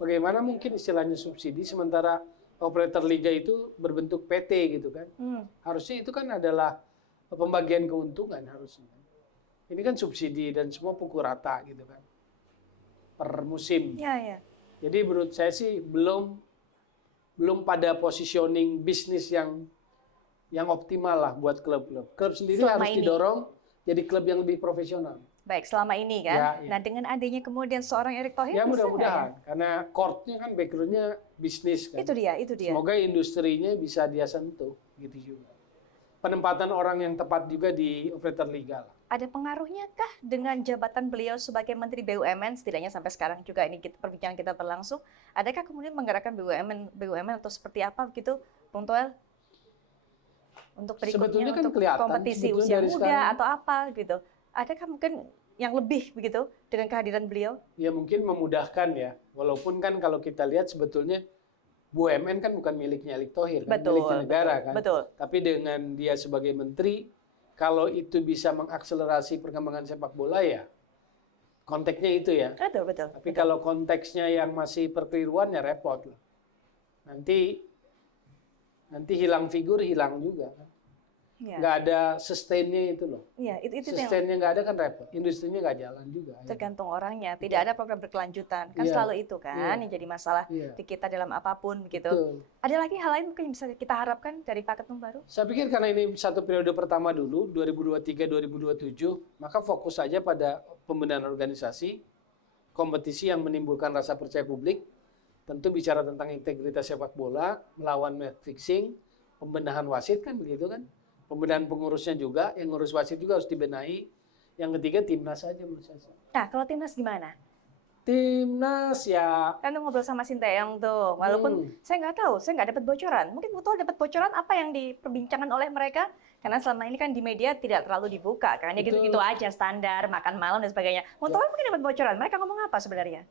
Bagaimana mungkin istilahnya subsidi sementara operator liga itu berbentuk PT gitu kan? Harusnya itu kan adalah pembagian keuntungan harusnya. Ini kan subsidi dan semua pukul rata gitu kan per musim. Ya, ya. Jadi menurut saya sih belum pada positioning bisnis yang optimal lah buat klub-klub. Klub sendiri Selama harus ini. didorong jadi klub yang lebih profesional. Baik, selama ini kan. Ya, ya. Nah, dengan adanya kemudian seorang Erick Thohir, Ya bisa nggak mudah-mudahan karena court-nya kan background-nya bisnis ya? kan. Itu dia. Semoga industrinya bisa dia sentuh gitu juga. Penempatan orang yang tepat juga di operator liga lah. Ada pengaruhnya kah dengan jabatan beliau sebagai Menteri BUMN, setidaknya sampai sekarang juga ini perbincangan kita berlangsung, adakah kemudian menggerakkan BUMN atau seperti apa begitu, Bung Toel? Untuk berikutnya, Sebetulnya kan untuk kelihatan, kompetisi sebetulnya usia dari muda sekarang. atau apa gitu. Adakah mungkin yang lebih begitu dengan kehadiran beliau? Ya mungkin memudahkan ya. Walaupun kan kalau kita lihat sebetulnya BUMN kan bukan miliknya Erick Thohir, kan miliknya negara kan. Betul. Tapi dengan dia sebagai menteri, kalau itu bisa mengakselerasi perkembangan sepak bola ya konteksnya itu ya. Betul. Tapi kalau konteksnya yang masih perkeliruan ya repot lah. Nanti hilang figur, hilang juga kan. Ya. Nggak ada sustain-nya itu loh. Iya, itu yang Sustain-nya nggak ada kan repot. Industrinya nggak jalan juga. tergantung orangnya. Tidak ada program berkelanjutan. Kan Iya. selalu itu kan Iya. yang jadi masalah Iya. di kita dalam apapun gitu. Betul. Ada lagi hal lain mungkin yang bisa kita harapkan dari Pak Ketum baru? Saya pikir karena ini satu periode pertama dulu, 2023-2027, maka fokus saja pada pembenahan organisasi, kompetisi yang menimbulkan rasa percaya publik, tentu bicara tentang integritas sepak bola, melawan match fixing, pembenahan wasit kan begitu kan, pembenahan pengurusnya juga, yang ngurus wasit juga harus dibenahi. Yang ketiga timnas saja menurut saya. Nah, kalau timnas gimana? Timnas ya Kan tuh ngobrol sama Sinteyong tuh, walaupun saya nggak tahu, saya nggak dapat bocoran. Mungkin betul dapat bocoran apa yang diperbincangkan oleh mereka? Karena selama ini kan di media tidak terlalu dibuka kan, ya gitu-gitu aja standar, makan malam dan sebagainya. Betul mungkin dapat bocoran. Mereka ngomong apa sebenarnya?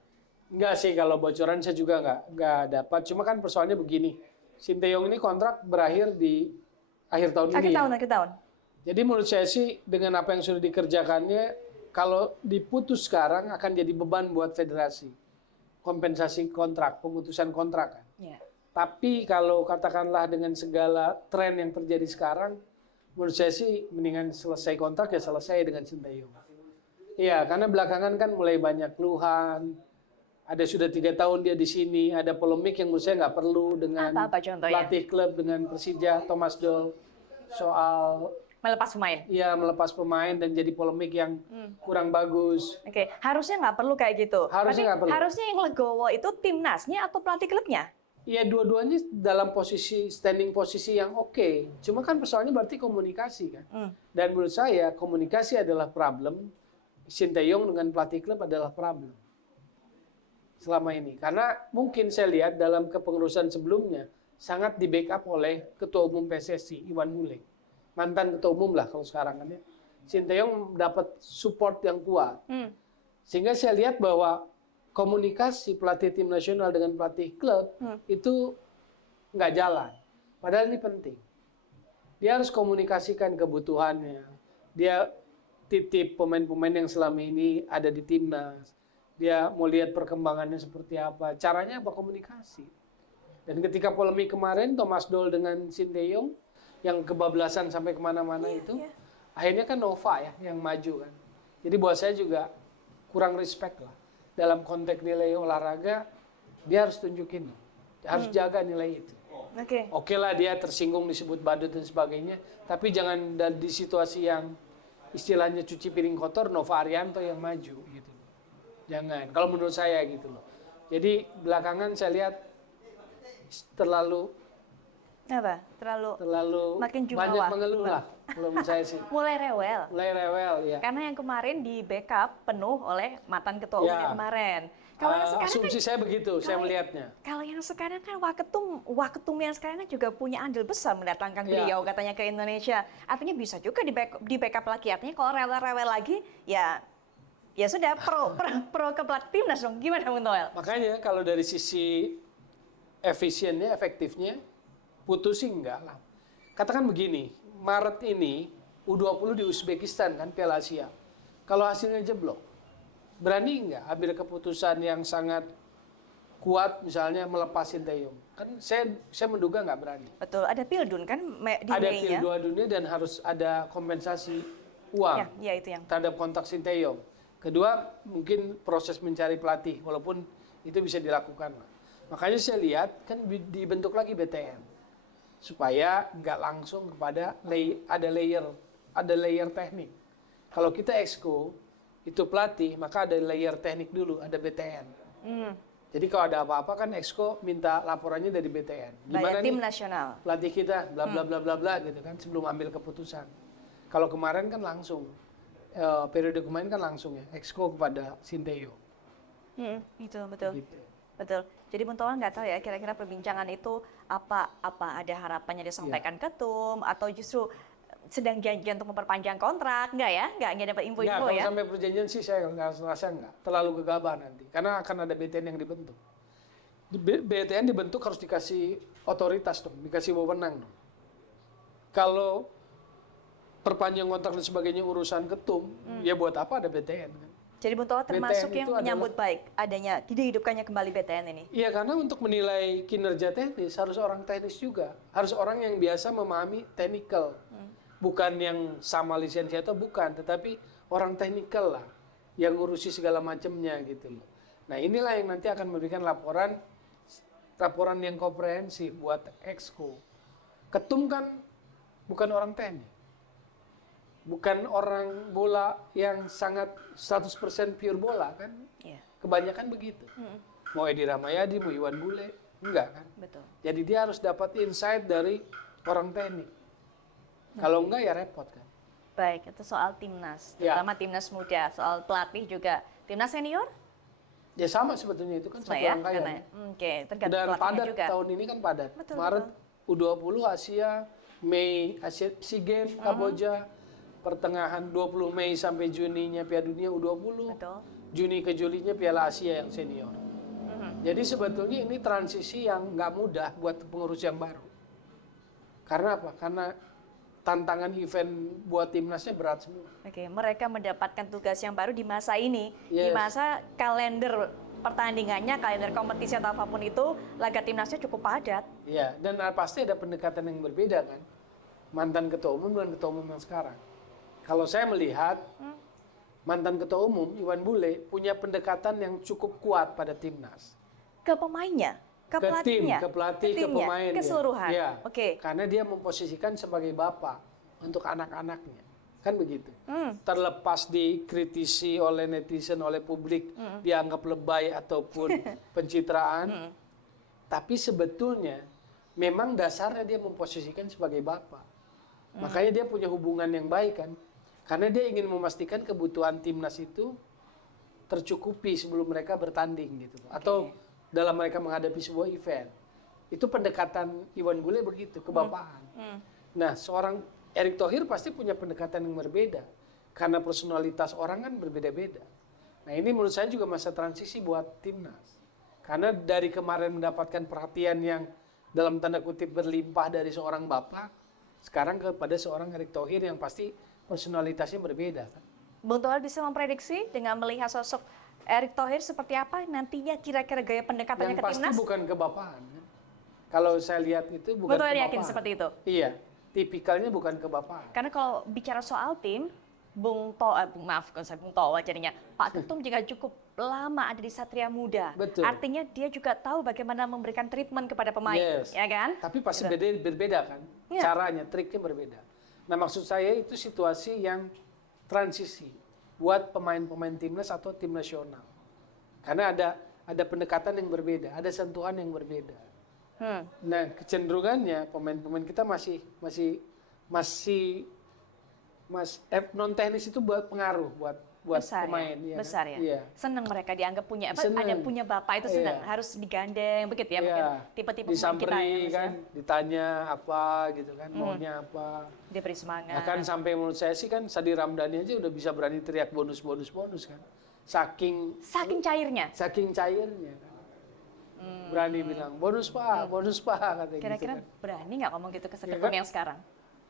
enggak sih, kalau bocoran saya juga nggak dapat. Cuma kan persoalannya begini, Sinteyong ini kontrak berakhir di akhir tahun ini. Akhir tahun. Jadi menurut saya sih dengan apa yang sudah dikerjakannya, kalau diputus sekarang akan jadi beban buat federasi. Kompensasi kontrak, pemutusan kontrak kan. Ya. Tapi kalau katakanlah dengan segala tren yang terjadi sekarang, menurut saya sih mendingan selesai kontrak ya selesai dengan Sinteyong. Iya, karena belakangan kan mulai banyak keluhan. Ada sudah 3 tahun dia di sini, ada polemik yang menurut saya nggak perlu dengan Apa contohnya? pelatih klub dengan Persija, Thomas Doll, soal Melepas pemain. ya melepas pemain dan jadi polemik yang kurang bagus. Oke, harusnya nggak perlu kayak gitu. Harusnya Berarti nggak perlu. harusnya yang legowo itu timnasnya atau pelatih klubnya? Ya dua-duanya dalam standing posisi yang oke. Cuma kan persoalannya berarti komunikasi kan. Dan menurut saya komunikasi adalah problem. Sinteyong dengan pelatih klub adalah problem selama ini. Karena mungkin saya lihat dalam kepengurusan sebelumnya sangat di backup oleh Ketua Umum PSSI Iwan Bule. Mantan Ketua Umum lah kalau sekarang kan ya. Sinteyong dapat support yang kuat. Sehingga saya lihat bahwa komunikasi pelatih tim nasional dengan pelatih klub itu nggak jalan. Padahal ini penting. Dia harus komunikasikan kebutuhannya. Dia titip pemain-pemain yang selama ini ada di timnas. Dia mau lihat perkembangannya seperti apa. Caranya apa? Komunikasi. Dan ketika polemik kemarin Thomas Doll dengan Sinteyong yang kebablasan sampai kemana-mana itu, akhirnya kan Nova ya yang maju kan. Jadi buat saya juga kurang respect lah. Dalam konteks nilai olahraga, dia harus tunjukin. Dia harus jaga nilai itu. Oke lah dia tersinggung disebut badut dan sebagainya, tapi jangan di situasi yang istilahnya cuci piring kotor, Nova Arianto yang maju gitu. Jangan, kalau menurut saya gitu loh. Jadi belakangan saya lihat terlalu Apa? Terlalu makin banyak jumawa. mengeluh lah. Kalau menurut saya sih. Mulai rewel. Mulai rewel, ya. Karena yang kemarin di backup penuh oleh mantan ketua umum Ya. yang kemarin. Kalau yang sekarang Asumsi saya begitu, saya kalau- melihatnya. Kalau yang sekarang kan waketum yang sekarang juga punya andil besar mendatangkan Ya. beliau katanya ke Indonesia. Artinya bisa juga di backup lagi. Artinya kalau rewel-rewel lagi ya sudah pro ke pelatih timnas dong. Gimana Bung Toel? Makanya kalau dari sisi efisiennya, efektifnya, putus sih enggak lah. Katakan begini, Maret ini U20 di Uzbekistan kan Piala Asia. Kalau hasilnya jeblok, berani enggak ambil keputusan yang sangat kuat misalnya melepas Sinteyong? Kan saya menduga nggak berani. Betul, ada Pildun kan di Ada Mei-nya. Piala Dunia dan harus ada kompensasi uang Ya itu yang. terhadap kontak Sinteyong. Kedua, mungkin proses mencari pelatih, walaupun itu bisa dilakukan. Makanya saya lihat kan dibentuk lagi BTN supaya nggak langsung kepada ada layer teknik. Kalau kita exco itu pelatih, maka ada layer teknik dulu, ada BTN. Jadi kalau ada apa-apa kan exco minta laporannya dari BTN. Banyak tim nih nasional. pelatih kita, bla bla bla bla bla gitu kan sebelum ambil keputusan. Kalau kemarin kan langsung periode kemarin kan langsung ya exco kepada Sinteyong. Itu betul. Gitu. Betul. Jadi Bung Toel nggak tahu ya kira-kira perbincangan itu apa ada harapannya disampaikan ketum atau justru sedang janjian untuk memperpanjang kontrak, nggak ya? Nggak dapat Nggak, info-info kalau ya? sampai perjanjian sih saya nggak rasa nggak terlalu gegabah nanti karena akan ada BTN yang dibentuk. BTN dibentuk harus dikasih otoritas dong, dikasih wewenang dong. Kalau perpanjang kontrak dan sebagainya urusan ketum, ya buat apa ada BTN kan? Jadi Bung Toel termasuk BTN yang itu menyambut baik adanya dihidupkannya kembali BTN ini. Iya, karena untuk menilai kinerja teknis harus orang teknis juga. Harus orang yang biasa memahami technical. Bukan yang sama lisensi atau bukan, tetapi orang technical lah. Yang ngurusi segala macamnya gitu loh. Nah inilah yang nanti akan memberikan laporan yang komprehensif buat exco. Ketum kan bukan orang teknik. Bukan orang bola yang sangat 100% pure bola kan. Iya, Kebanyakan begitu. Mau Edi Ramayadi, mau Iwan Bule, enggak kan? betul. Jadi dia harus dapat insight dari orang teknik. Kalau enggak ya repot kan. Baik, itu soal timnas, Ya. terutama timnas muda, soal pelatih juga. Timnas senior? Ya sama sebetulnya itu kan satu Ya, rangkaian. karena- Oke, tergantung Dan pelatihnya padat juga. tahun ini kan padat. Betul, Maret U20 Asia, Mei Asia SEA Games Kamboja, pertengahan 20 Mei sampai Juninya Piala Dunia U20, Betul. Juni ke Julinya Piala Asia yang senior. Jadi sebetulnya ini transisi yang nggak mudah buat pengurus yang baru. Karena apa? Karena tantangan event buat timnasnya berat semua. Oke, mereka mendapatkan tugas yang baru di masa ini, di Yes. masa kalender pertandingannya, kalender kompetisi atau apapun itu, laga timnasnya cukup padat. Ya, dan pasti ada pendekatan yang berbeda kan. Mantan ketua umum dan ketua umum yang sekarang. Kalau saya melihat mantan ketua umum Iwan Bule punya pendekatan yang cukup kuat pada timnas. Ke pemainnya, ke pelatihnya, ke pelatih, ke timnya, pemain. keseluruhan. Ya. Oke. Karena dia memposisikan sebagai bapak untuk anak-anaknya. Kan begitu. Hmm. Terlepas dikritisi oleh netizen, oleh publik, dianggap lebay ataupun pencitraan. Tapi sebetulnya memang dasarnya dia memposisikan sebagai bapak. Makanya dia punya hubungan yang baik kan. Karena dia ingin memastikan kebutuhan timnas itu tercukupi sebelum mereka bertanding gitu. Atau dalam mereka menghadapi sebuah event. Itu pendekatan Iwan Bule begitu, kebapaan. Nah, seorang Erick Thohir pasti punya pendekatan yang berbeda. Karena personalitas orang kan berbeda-beda. Nah, ini menurut saya juga masa transisi buat timnas. Karena dari kemarin mendapatkan perhatian yang dalam tanda kutip berlimpah dari seorang bapak, sekarang kepada seorang Erick Thohir yang pasti personalitasnya berbeda. Bung Toel bisa memprediksi dengan melihat sosok Erick Thohir seperti apa nantinya kira-kira gaya pendekatannya Yang ke pasti timnas? bukan kebapaan. Kan? Kalau saya lihat itu bukan Bung Toel kebapaan. yakin seperti itu? Iya, tipikalnya bukan kebapaan. Karena kalau bicara soal tim, Bung Toel jadinya Pak Ketum juga cukup lama ada di Satria Muda. Betul. Artinya dia juga tahu bagaimana memberikan treatment kepada pemain, Yes. ya kan? Tapi pasti Gitu. berbeda kan, Iya. caranya, triknya berbeda. Nah maksud saya itu situasi yang transisi buat pemain-pemain timnas atau tim nasional. Karena ada pendekatan yang berbeda, ada sentuhan yang berbeda. Nah kecenderungannya pemain-pemain kita masih Mas, non teknis itu buat pengaruh buat Besar pemain. ya, Iya besar kan? ya. Iya. Senang mereka dianggap punya apa? Seneng. Ada punya bapak itu senang. Iya. Harus digandeng begitu ya mungkin tipe-tipe pemain kita Disamperi ya Mas kan, ya. ditanya apa gitu kan, maunya apa. Diberi semangat. Bahkan sampai menurut saya sih kan Sadi Ramdhani aja udah bisa berani teriak bonus kan. Saking Saking cairnya kan. Berani bilang bonus Pak katanya gitu Kira-kira kan. berani nggak ngomong gitu ke Ya seketum kan? yang sekarang?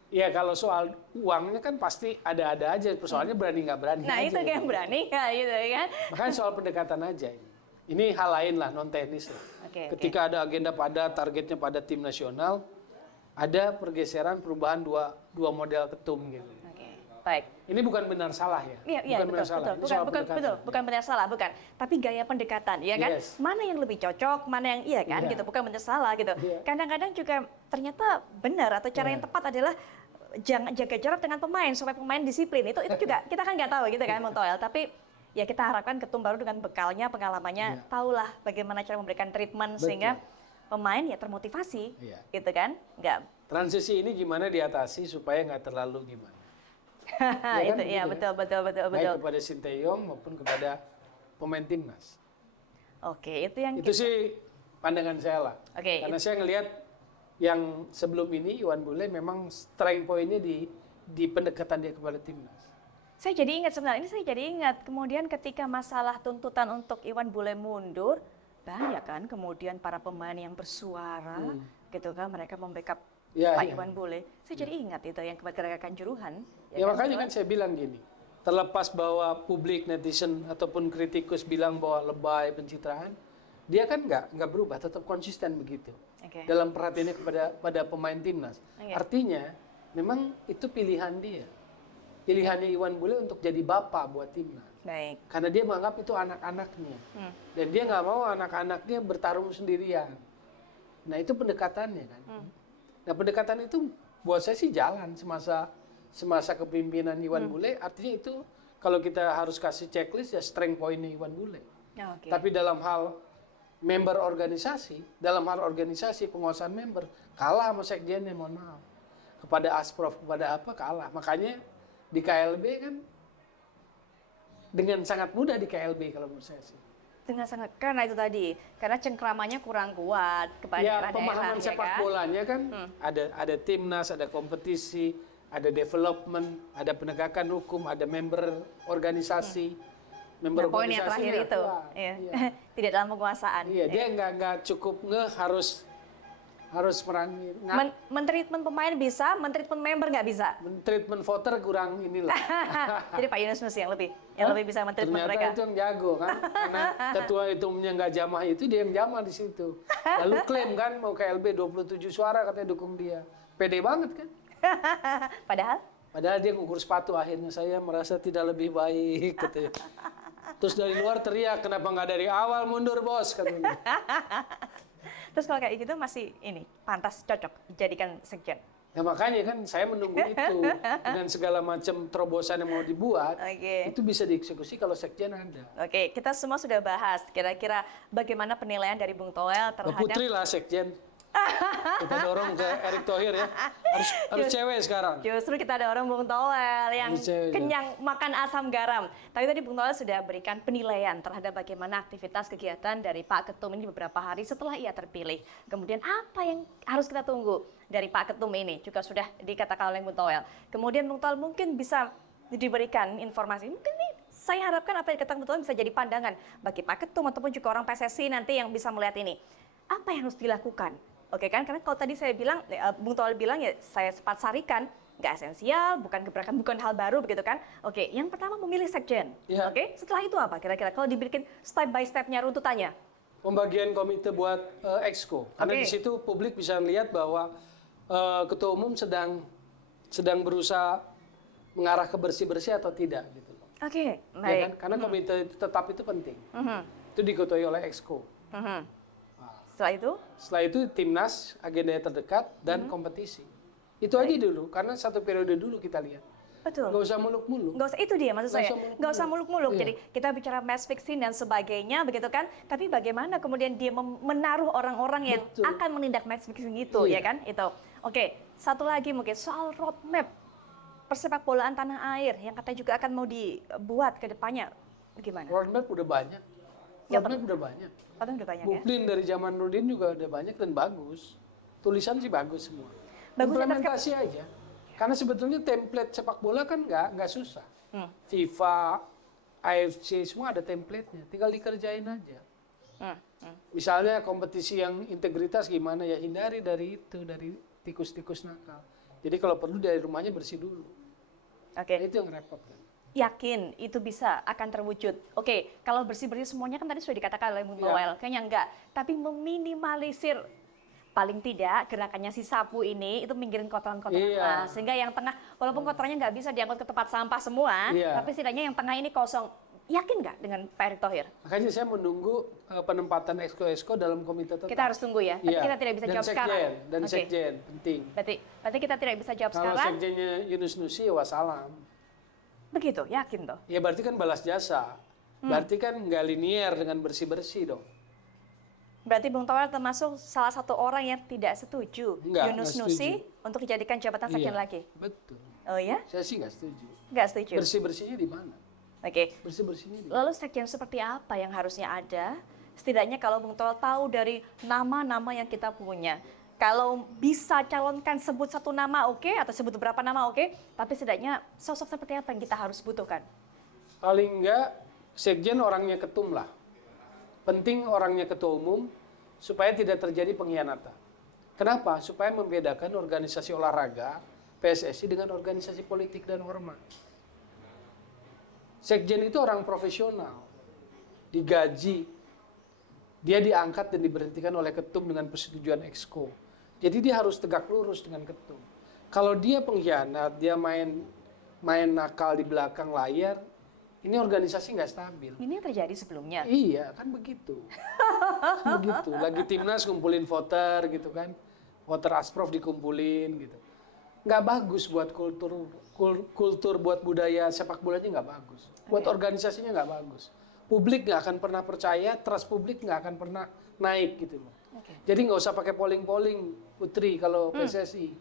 Ya kalau soal uangnya kan pasti ada aja, persoalannya berani nggak berani Nah aja. itu kayak berani nggak gitu kan? Makanya soal pendekatan aja ini. Ini hal lain lah, non teknis lah. Oke, Ketika ada agenda pada targetnya pada tim nasional, ada pergeseran perubahan dua model ketum gitu. Oke, baik. Ini bukan benar salah ya. Iya, bukan benar betul, salah. betul. Ini soal Bukan pendekatan. bukan benar salah, bukan. Tapi gaya pendekatan, ya kan? Yes. Mana yang lebih cocok, mana yang iya kan, Iya. gitu. Bukan benar salah gitu. Iya. Kadang-kadang juga ternyata benar atau cara Iya. yang tepat adalah jangan jaga jarak dengan pemain supaya pemain disiplin. Itu juga kita kan nggak tahu gitu kan, Bung Toel. Tapi ya kita harapkan ketum baru dengan bekalnya, pengalamannya, Iya. tahulah bagaimana cara memberikan treatment Betul. sehingga pemain ya termotivasi, Iya. gitu kan? Nggak Transisi ini gimana diatasi supaya nggak terlalu gimana. kan, itu gitu ya ya. betul. Baik kepada Sinteyong maupun kepada pemain timnas. Oke, itu yang Itu sih pandangan saya lah. Oke, Karena saya ngelihat yang sebelum ini Iwan Bule memang strength point-nya di pendekatan dia kepada timnas. Saya jadi ingat sebenarnya, ini saya jadi ingat kemudian ketika masalah tuntutan untuk Iwan Bule mundur, banyak kan kemudian para pemain yang bersuara, gitu kan, mereka membackup Ya, Pak ya. Iwan Bule. Saya jadi ingat itu yang gerakan Juruhan. Ya makanya kan saya bilang gini, terlepas bahwa publik netizen ataupun kritikus bilang bahwa lebay pencitraan, dia kan nggak berubah, tetap konsisten begitu Oke. dalam perhatiannya pada pemain timnas. Oke. Artinya memang itu pilihan dia, pilihannya Iwan Bule untuk jadi bapak buat timnas. Baik. Karena dia menganggap itu anak-anaknya. Dan dia nggak mau anak-anaknya bertarung sendirian. Nah itu pendekatannya kan. Nah pendekatan itu buat saya sih jalan semasa kepemimpinan Iwan Bule. Artinya itu kalau kita harus kasih checklist ya strength point-nya Iwan Bule. Ya, oke. Tapi dalam hal dalam hal organisasi penguasaan member, kalah sama sekjennya, mohon maaf. Kepada Asprof, kepada apa, kalah. Makanya di KLB kan dengan sangat mudah di KLB kalau menurut saya sih. Dengan sangat, karena itu tadi, karena cengkramannya kurang kuat kepada Ya daerah-daerah, pemahaman ya sepak kan? bolanya kan ada timnas, ada kompetisi, ada development, ada penegakan hukum, ada member organisasi. Nah, poin yang terakhir organisasinya itu, kuat. ya. Iya. Tidak dalam penguasaan. Iya, dia nggak cukup harus merangi. Men-treatment pemain bisa, men-treatment member nggak bisa. Treatment voter kurang inilah. Jadi Pak Yunus Nusi yang lebih bisa men-treatment Ternyata mereka. itu yang jago kan, karena ketua hitumnya nggak jamah itu dia yang jamah di situ. Lalu klaim kan mau KLB 27 suara katanya dukung dia. Pede banget kan. Padahal Dia ngukur sepatu, akhirnya saya merasa tidak lebih baik katanya. Terus dari luar teriak, kenapa nggak dari awal mundur bos katanya. terus kalau kayak gitu masih ini pantas cocok dijadikan sekjen. Ya makanya kan saya menunggu itu dengan segala macam terobosan yang mau dibuat, Oke. itu bisa dieksekusi kalau sekjen ada. Oke, kita semua sudah bahas kira-kira bagaimana penilaian dari Bung Toel Ke terhadap Putri lah sekjen. Kita dorong ke Erick Thohir ya. Harus cewek sekarang. Justru kita ada orang Bung Toel yang Harus cewek, kenyang makan asam garam. Tapi tadi Bung Toel sudah berikan penilaian terhadap bagaimana aktivitas kegiatan dari Pak Ketum ini beberapa hari setelah ia terpilih. Kemudian apa yang harus kita tunggu dari Pak Ketum ini juga sudah dikatakan oleh Bung Toel. Kemudian Bung Toel mungkin bisa diberikan informasi. Mungkin nih saya harapkan apa yang dikatakan Bung Toel bisa jadi pandangan bagi Pak Ketum ataupun juga orang PSSI nanti yang bisa melihat ini. Apa yang harus dilakukan? Oke kan, karena kalau tadi saya bilang, Bung Toel bilang ya saya sempat sarikan, nggak esensial, bukan gebrakan, bukan hal baru begitu kan. Oke, yang pertama memilih sekjen. Ya. Oke, setelah itu apa kira-kira? Kalau dibikin step by step-nya runtutannya. Pembagian komite buat exco. Karena Oke. di situ publik bisa lihat bahwa ketua umum sedang berusaha mengarah ke bersih-bersih atau tidak gitu. Oke, Ya baik. kan? Karena komite tetap itu penting. Mhm, Itu diketuai oleh exco. mhm. Setelah itu timnas, agenda yang terdekat, dan kompetisi. Itu aja dulu, karena satu periode dulu kita lihat. betul. Nggak usah muluk-muluk. Nggak usah, itu dia maksud Nggak saya. usah muluk-muluk. Nggak usah muluk-muluk. Iya. Jadi kita bicara match fixing dan sebagainya begitu kan. Tapi bagaimana kemudian dia menaruh orang-orang yang Betul. akan menindak match fixing itu, Iya. ya kan? Itu. Oke, satu lagi mungkin soal roadmap persepak bolaan tanah air yang katanya juga akan mau dibuat ke depannya, gimana? Roadmap udah banyak. Ya, Roadmap udah banyak. Katanya udah banyak ya? Blueprint dari zaman Nurdin juga udah banyak dan bagus. Tulisan sih bagus semua. Bagus, Implementasi aja. Karena sebetulnya template sepak bola kan nggak susah. FIFA, AFC semua ada template-nya. Tinggal dikerjain aja. Misalnya kompetisi yang integritas gimana ya, hindari dari itu, dari tikus-tikus nakal. Jadi kalau perlu dari rumahnya bersih dulu. Oke. Itu yang repot kan. Yakin itu bisa akan terwujud. Oke, kalau bersih-bersih semuanya kan tadi sudah dikatakan oleh Bung Toel, kayaknya enggak. Tapi meminimalisir paling tidak gerakannya si sapu ini itu minggirin kotoran-kotoran lah. Sehingga yang tengah, walaupun kotorannya nggak bisa diangkut ke tempat sampah semua, tapi setidaknya yang tengah ini kosong. Yakin nggak dengan Pak Erick Thohir? Makanya saya menunggu penempatan exco dalam komite tetap. Kita harus tunggu ya. Tapi kita tidak bisa jawab sekarang. Dan sekjen, penting. Berarti kita tidak bisa jawab Kalau sekarang. Kalau sekjennya Yunus Nusi ya wassalam. Begitu, yakin toh? Ya berarti kan balas jasa. Berarti kan nggak linear dengan bersih-bersih dong. Berarti Bung Toel termasuk salah satu orang yang tidak setuju Yunus Nusi untuk dijadikan jabatan sekjen lagi? Betul. Oh ya? Saya sih nggak setuju. Nggak setuju? Bersih-bersihnya di mana? Oke. Bersih-bersihnya di mana? Lalu sekjen seperti apa yang harusnya ada? Setidaknya kalau Bung Toel tahu dari nama-nama yang kita punya. Kalau bisa calonkan sebut satu nama oke, atau sebut beberapa nama oke, tapi setidaknya sosok seperti apa yang kita harus butuhkan? Paling enggak, sekjen orangnya ketum lah. Penting orangnya ketua umum, supaya tidak terjadi pengkhianatan. Kenapa? Supaya membedakan organisasi olahraga, PSSI dengan organisasi politik dan ormas. Sekjen itu orang profesional, digaji, dia diangkat dan diberhentikan oleh ketum dengan persetujuan exco. Jadi dia harus tegak lurus dengan ketum. Kalau dia pengkhianat, dia main nakal di belakang layar, ini organisasi nggak stabil. Ini yang terjadi sebelumnya. Iya, kan begitu. Begitu. Lagi timnas kumpulin voter gitu kan. Voter Asprof dikumpulin gitu. Nggak bagus buat kultur buat budaya sepak bolanya nggak bagus. Buat organisasinya nggak bagus. Publik nggak akan pernah percaya, trust publik nggak akan pernah naik gitu loh. Jadi nggak usah pakai polling-polling, Putri, kalau PSSI.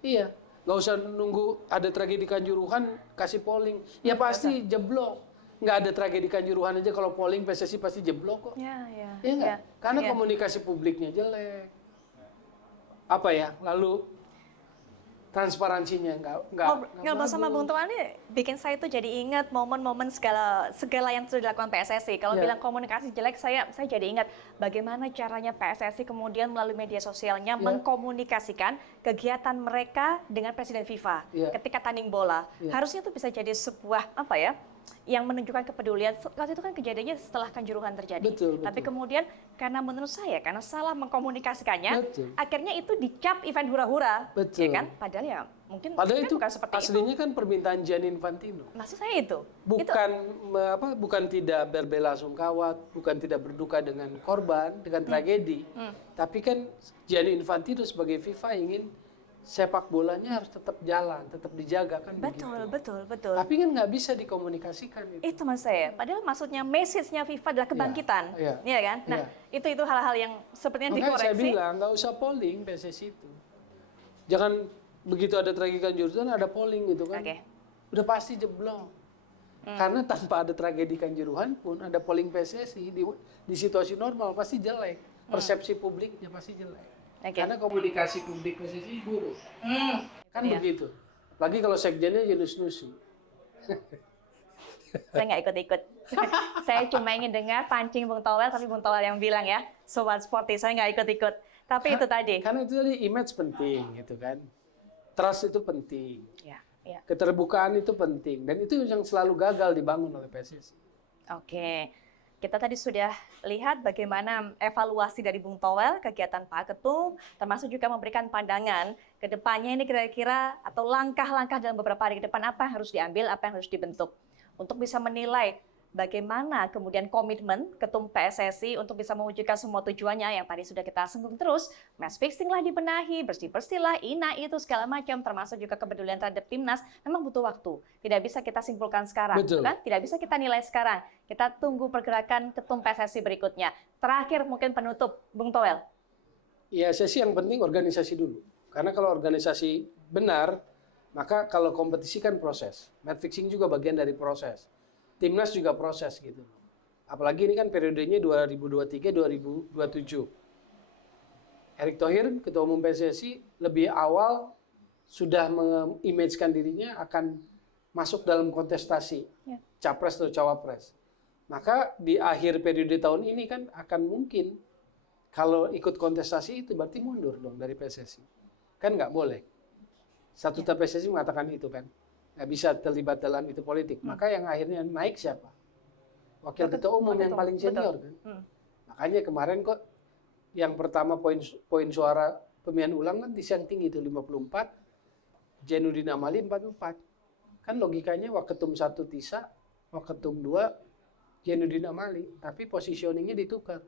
Iya, nggak usah nunggu ada tragedi Kanjuruhan kasih polling. Ya pasti jeblok. Nggak ada tragedi Kanjuruhan aja kalau polling PSSI pasti jeblok kok. Iya nggak? Karena komunikasi publiknya jelek. Apa ya? Lalu transparansinya ngobrol sama Bung Toel ini bikin saya tuh jadi ingat momen-momen segala yang sudah dilakukan PSSI. Kalau bilang komunikasi jelek, saya jadi ingat bagaimana caranya PSSI kemudian melalui media sosialnya mengkomunikasikan kegiatan mereka dengan Presiden FIFA ketika tanding bola. Harusnya itu bisa jadi sebuah apa ya? Yang menunjukkan kepedulian. Waktu itu kan kejadiannya setelah Kanjuruhan terjadi. Betul. Tapi kemudian karena menurut saya karena salah mengkomunikasikannya, akhirnya itu dicap event hura-hura, ya kan? Padahal ya mungkin itu bukan seperti aslinya kan permintaan Gianni Infantino. Maksud saya itu. Bukan tidak berbela sungkawa, bukan tidak berduka dengan korban, dengan tragedi. Tapi kan Gianni Infantino sebagai FIFA ingin sepak bolanya harus tetap jalan, tetap dijaga kan betul. Tapi kan nggak bisa dikomunikasikan itu. Itu mas saya. Padahal maksudnya message-nya FIFA adalah kebangkitan, ya kan? Nah, itu hal-hal yang sepertinya dikoreksi. Saya bilang nggak usah polling PSSI itu. Jangan begitu ada tragedi Kanjuruhan ada polling gitu kan. Udah pasti jeblok. Karena tanpa ada tragedi Kanjuruhan pun ada polling PSSI di situasi normal pasti jelek. Persepsi publiknya pasti jelek. Karena komunikasi publik PSSI buruk. Kan begitu. Lagi kalau sekjennya Yunus Nusi. Saya nggak ikut-ikut. Saya cuma ingin dengar pancing Bung Toel, tapi Bung Toel yang bilang ya, Sobat Sporty, saya nggak ikut-ikut. Tapi itu tadi. Karena itu tadi image penting gitu kan. Trust itu penting. Keterbukaan itu penting. Dan itu yang selalu gagal dibangun oleh PSSI. Oke. Kita tadi sudah lihat bagaimana evaluasi dari Bung Toel, kegiatan Pak Ketum, termasuk juga memberikan pandangan ke depannya ini kira-kira atau langkah-langkah dalam beberapa hari ke depan apa yang harus diambil, apa yang harus dibentuk. Untuk bisa menilai bagaimana kemudian komitmen Ketum PSSI untuk bisa mewujudkan semua tujuannya yang tadi sudah kita singgung terus, match fixing lah dibenahi, bersih-bersih lah, ina itu segala macam, termasuk juga kepedulian terhadap timnas, memang butuh waktu. Tidak bisa kita simpulkan sekarang, kan? Tidak bisa kita nilai sekarang. Kita tunggu pergerakan Ketum PSSI berikutnya. Terakhir mungkin penutup, Bung Toel. Ya, saya sih yang penting organisasi dulu. Karena kalau organisasi benar, Maka kalau kompetisi kan proses. Match fixing juga bagian dari proses. Timnas juga proses gitu. Apalagi ini kan periodenya 2023-2027. Erick Thohir, Ketua Umum PSSI, lebih awal sudah mengimajinkan dirinya akan masuk dalam kontestasi capres atau cawapres. Maka di akhir periode tahun ini kan akan mungkin kalau ikut kontestasi itu berarti mundur dong dari PSSI. Kan nggak boleh. Statuta PSSI mengatakan itu kan. Nggak bisa terlibat dalam itu politik. Maka yang akhirnya naik siapa? Wakil Ketua Umum yang paling senior kan. Makanya kemarin kok yang pertama poin suara pemilihan ulang kan yang tinggi itu 54, Zainuddin Amali 44. Kan logikanya Waketum 1 Tisa, Waketum 2 Zainuddin Amali, tapi positioningnya ditukar.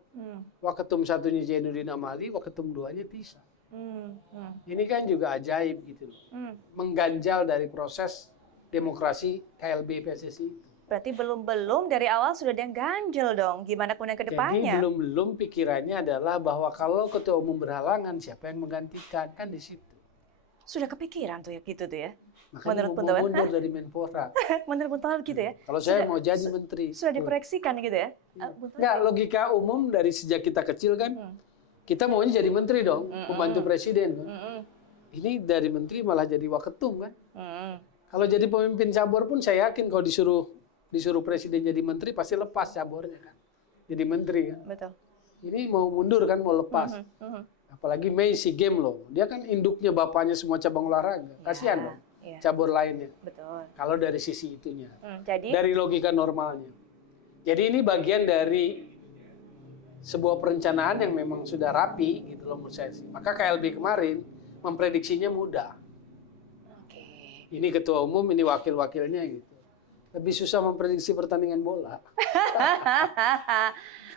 Waketum 1-nya Zainuddin Amali, Waketum 2-nya Tisa. Ini kan juga ajaib gitu loh. Mengganjal dari proses demokrasi KLB PSSI. Berarti belum dari awal sudah ada yang ganjel dong. Gimana kemudian ke depannya? Jadi belum pikirannya adalah bahwa kalau ketua umum berhalangan siapa yang menggantikan, kan di situ. Sudah kepikiran tuh ya gitu tuh ya. Makanya Menurut mau Bung Toel? mundur dari Menpora. Menurut Bung Toel gitu ya. Kalau saya mau jadi menteri. Sudah diproyeksikan gitu ya. Bung Toel? Enggak, logika umum dari sejak kita kecil kan, kita maunya jadi menteri dong, pembantu presiden kan. Ini dari menteri malah jadi waketum kan. Kalau jadi pemimpin cabur pun saya yakin kalau disuruh presiden jadi menteri pasti lepas caburnya kan. Jadi menteri kan. Betul. Ini mau mundur kan, mau lepas. Apalagi Mei SEA Games loh. Dia kan induknya bapaknya semua cabang olahraga. Kasihan dong cabur lainnya. Betul. Kalau dari sisi itunya. Jadi Dari logika normalnya. Jadi ini bagian dari sebuah perencanaan yang memang sudah rapi gitu loh menurut saya sih. Maka KLB kemarin memprediksinya mudah. Oke. Ini ketua umum, ini wakil-wakilnya gitu. Lebih susah memprediksi pertandingan bola.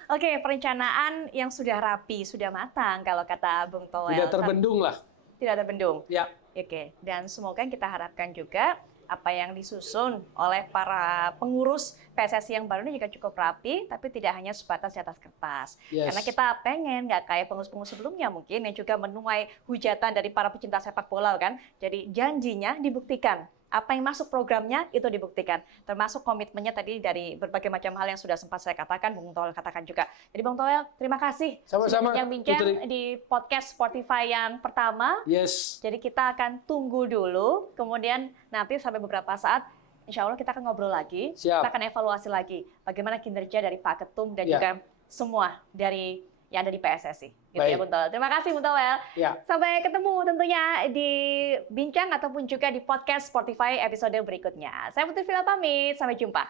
Oke, perencanaan yang sudah rapi, sudah matang kalau kata Bung Toel. Tidak terbendung lah. Tidak terbendung. Ya. Oke, dan semoga yang kita harapkan juga apa yang disusun oleh para pengurus PSSI yang baru ini juga cukup rapi, tapi tidak hanya sebatas di atas kertas. Yes. Karena kita pengen nggak kayak pengurus-pengurus sebelumnya mungkin yang juga menuai hujatan dari para pecinta sepak bola kan. Jadi janjinya dibuktikan. Apa yang masuk programnya itu dibuktikan. Termasuk komitmennya tadi dari berbagai macam hal yang sudah sempat saya katakan, Bung Toel katakan juga. Jadi Bung Toel, terima kasih Sama-sama, sudah bincang Putri. di podcast Spotify yang pertama. Yes. Jadi kita akan tunggu dulu, kemudian nanti sampai beberapa saat, insya Allah kita akan ngobrol lagi. Siap. Kita akan evaluasi lagi bagaimana kinerja dari Pak Ketum dan Ya. juga semua dari yang ada di PSSI. Gitu Baik. ya, Bung Toel. Terima kasih, Bung Toel. Ya. Sampai ketemu tentunya di bincang ataupun juga di podcast Spotify episode berikutnya. Saya Putri Villa pamit, sampai jumpa.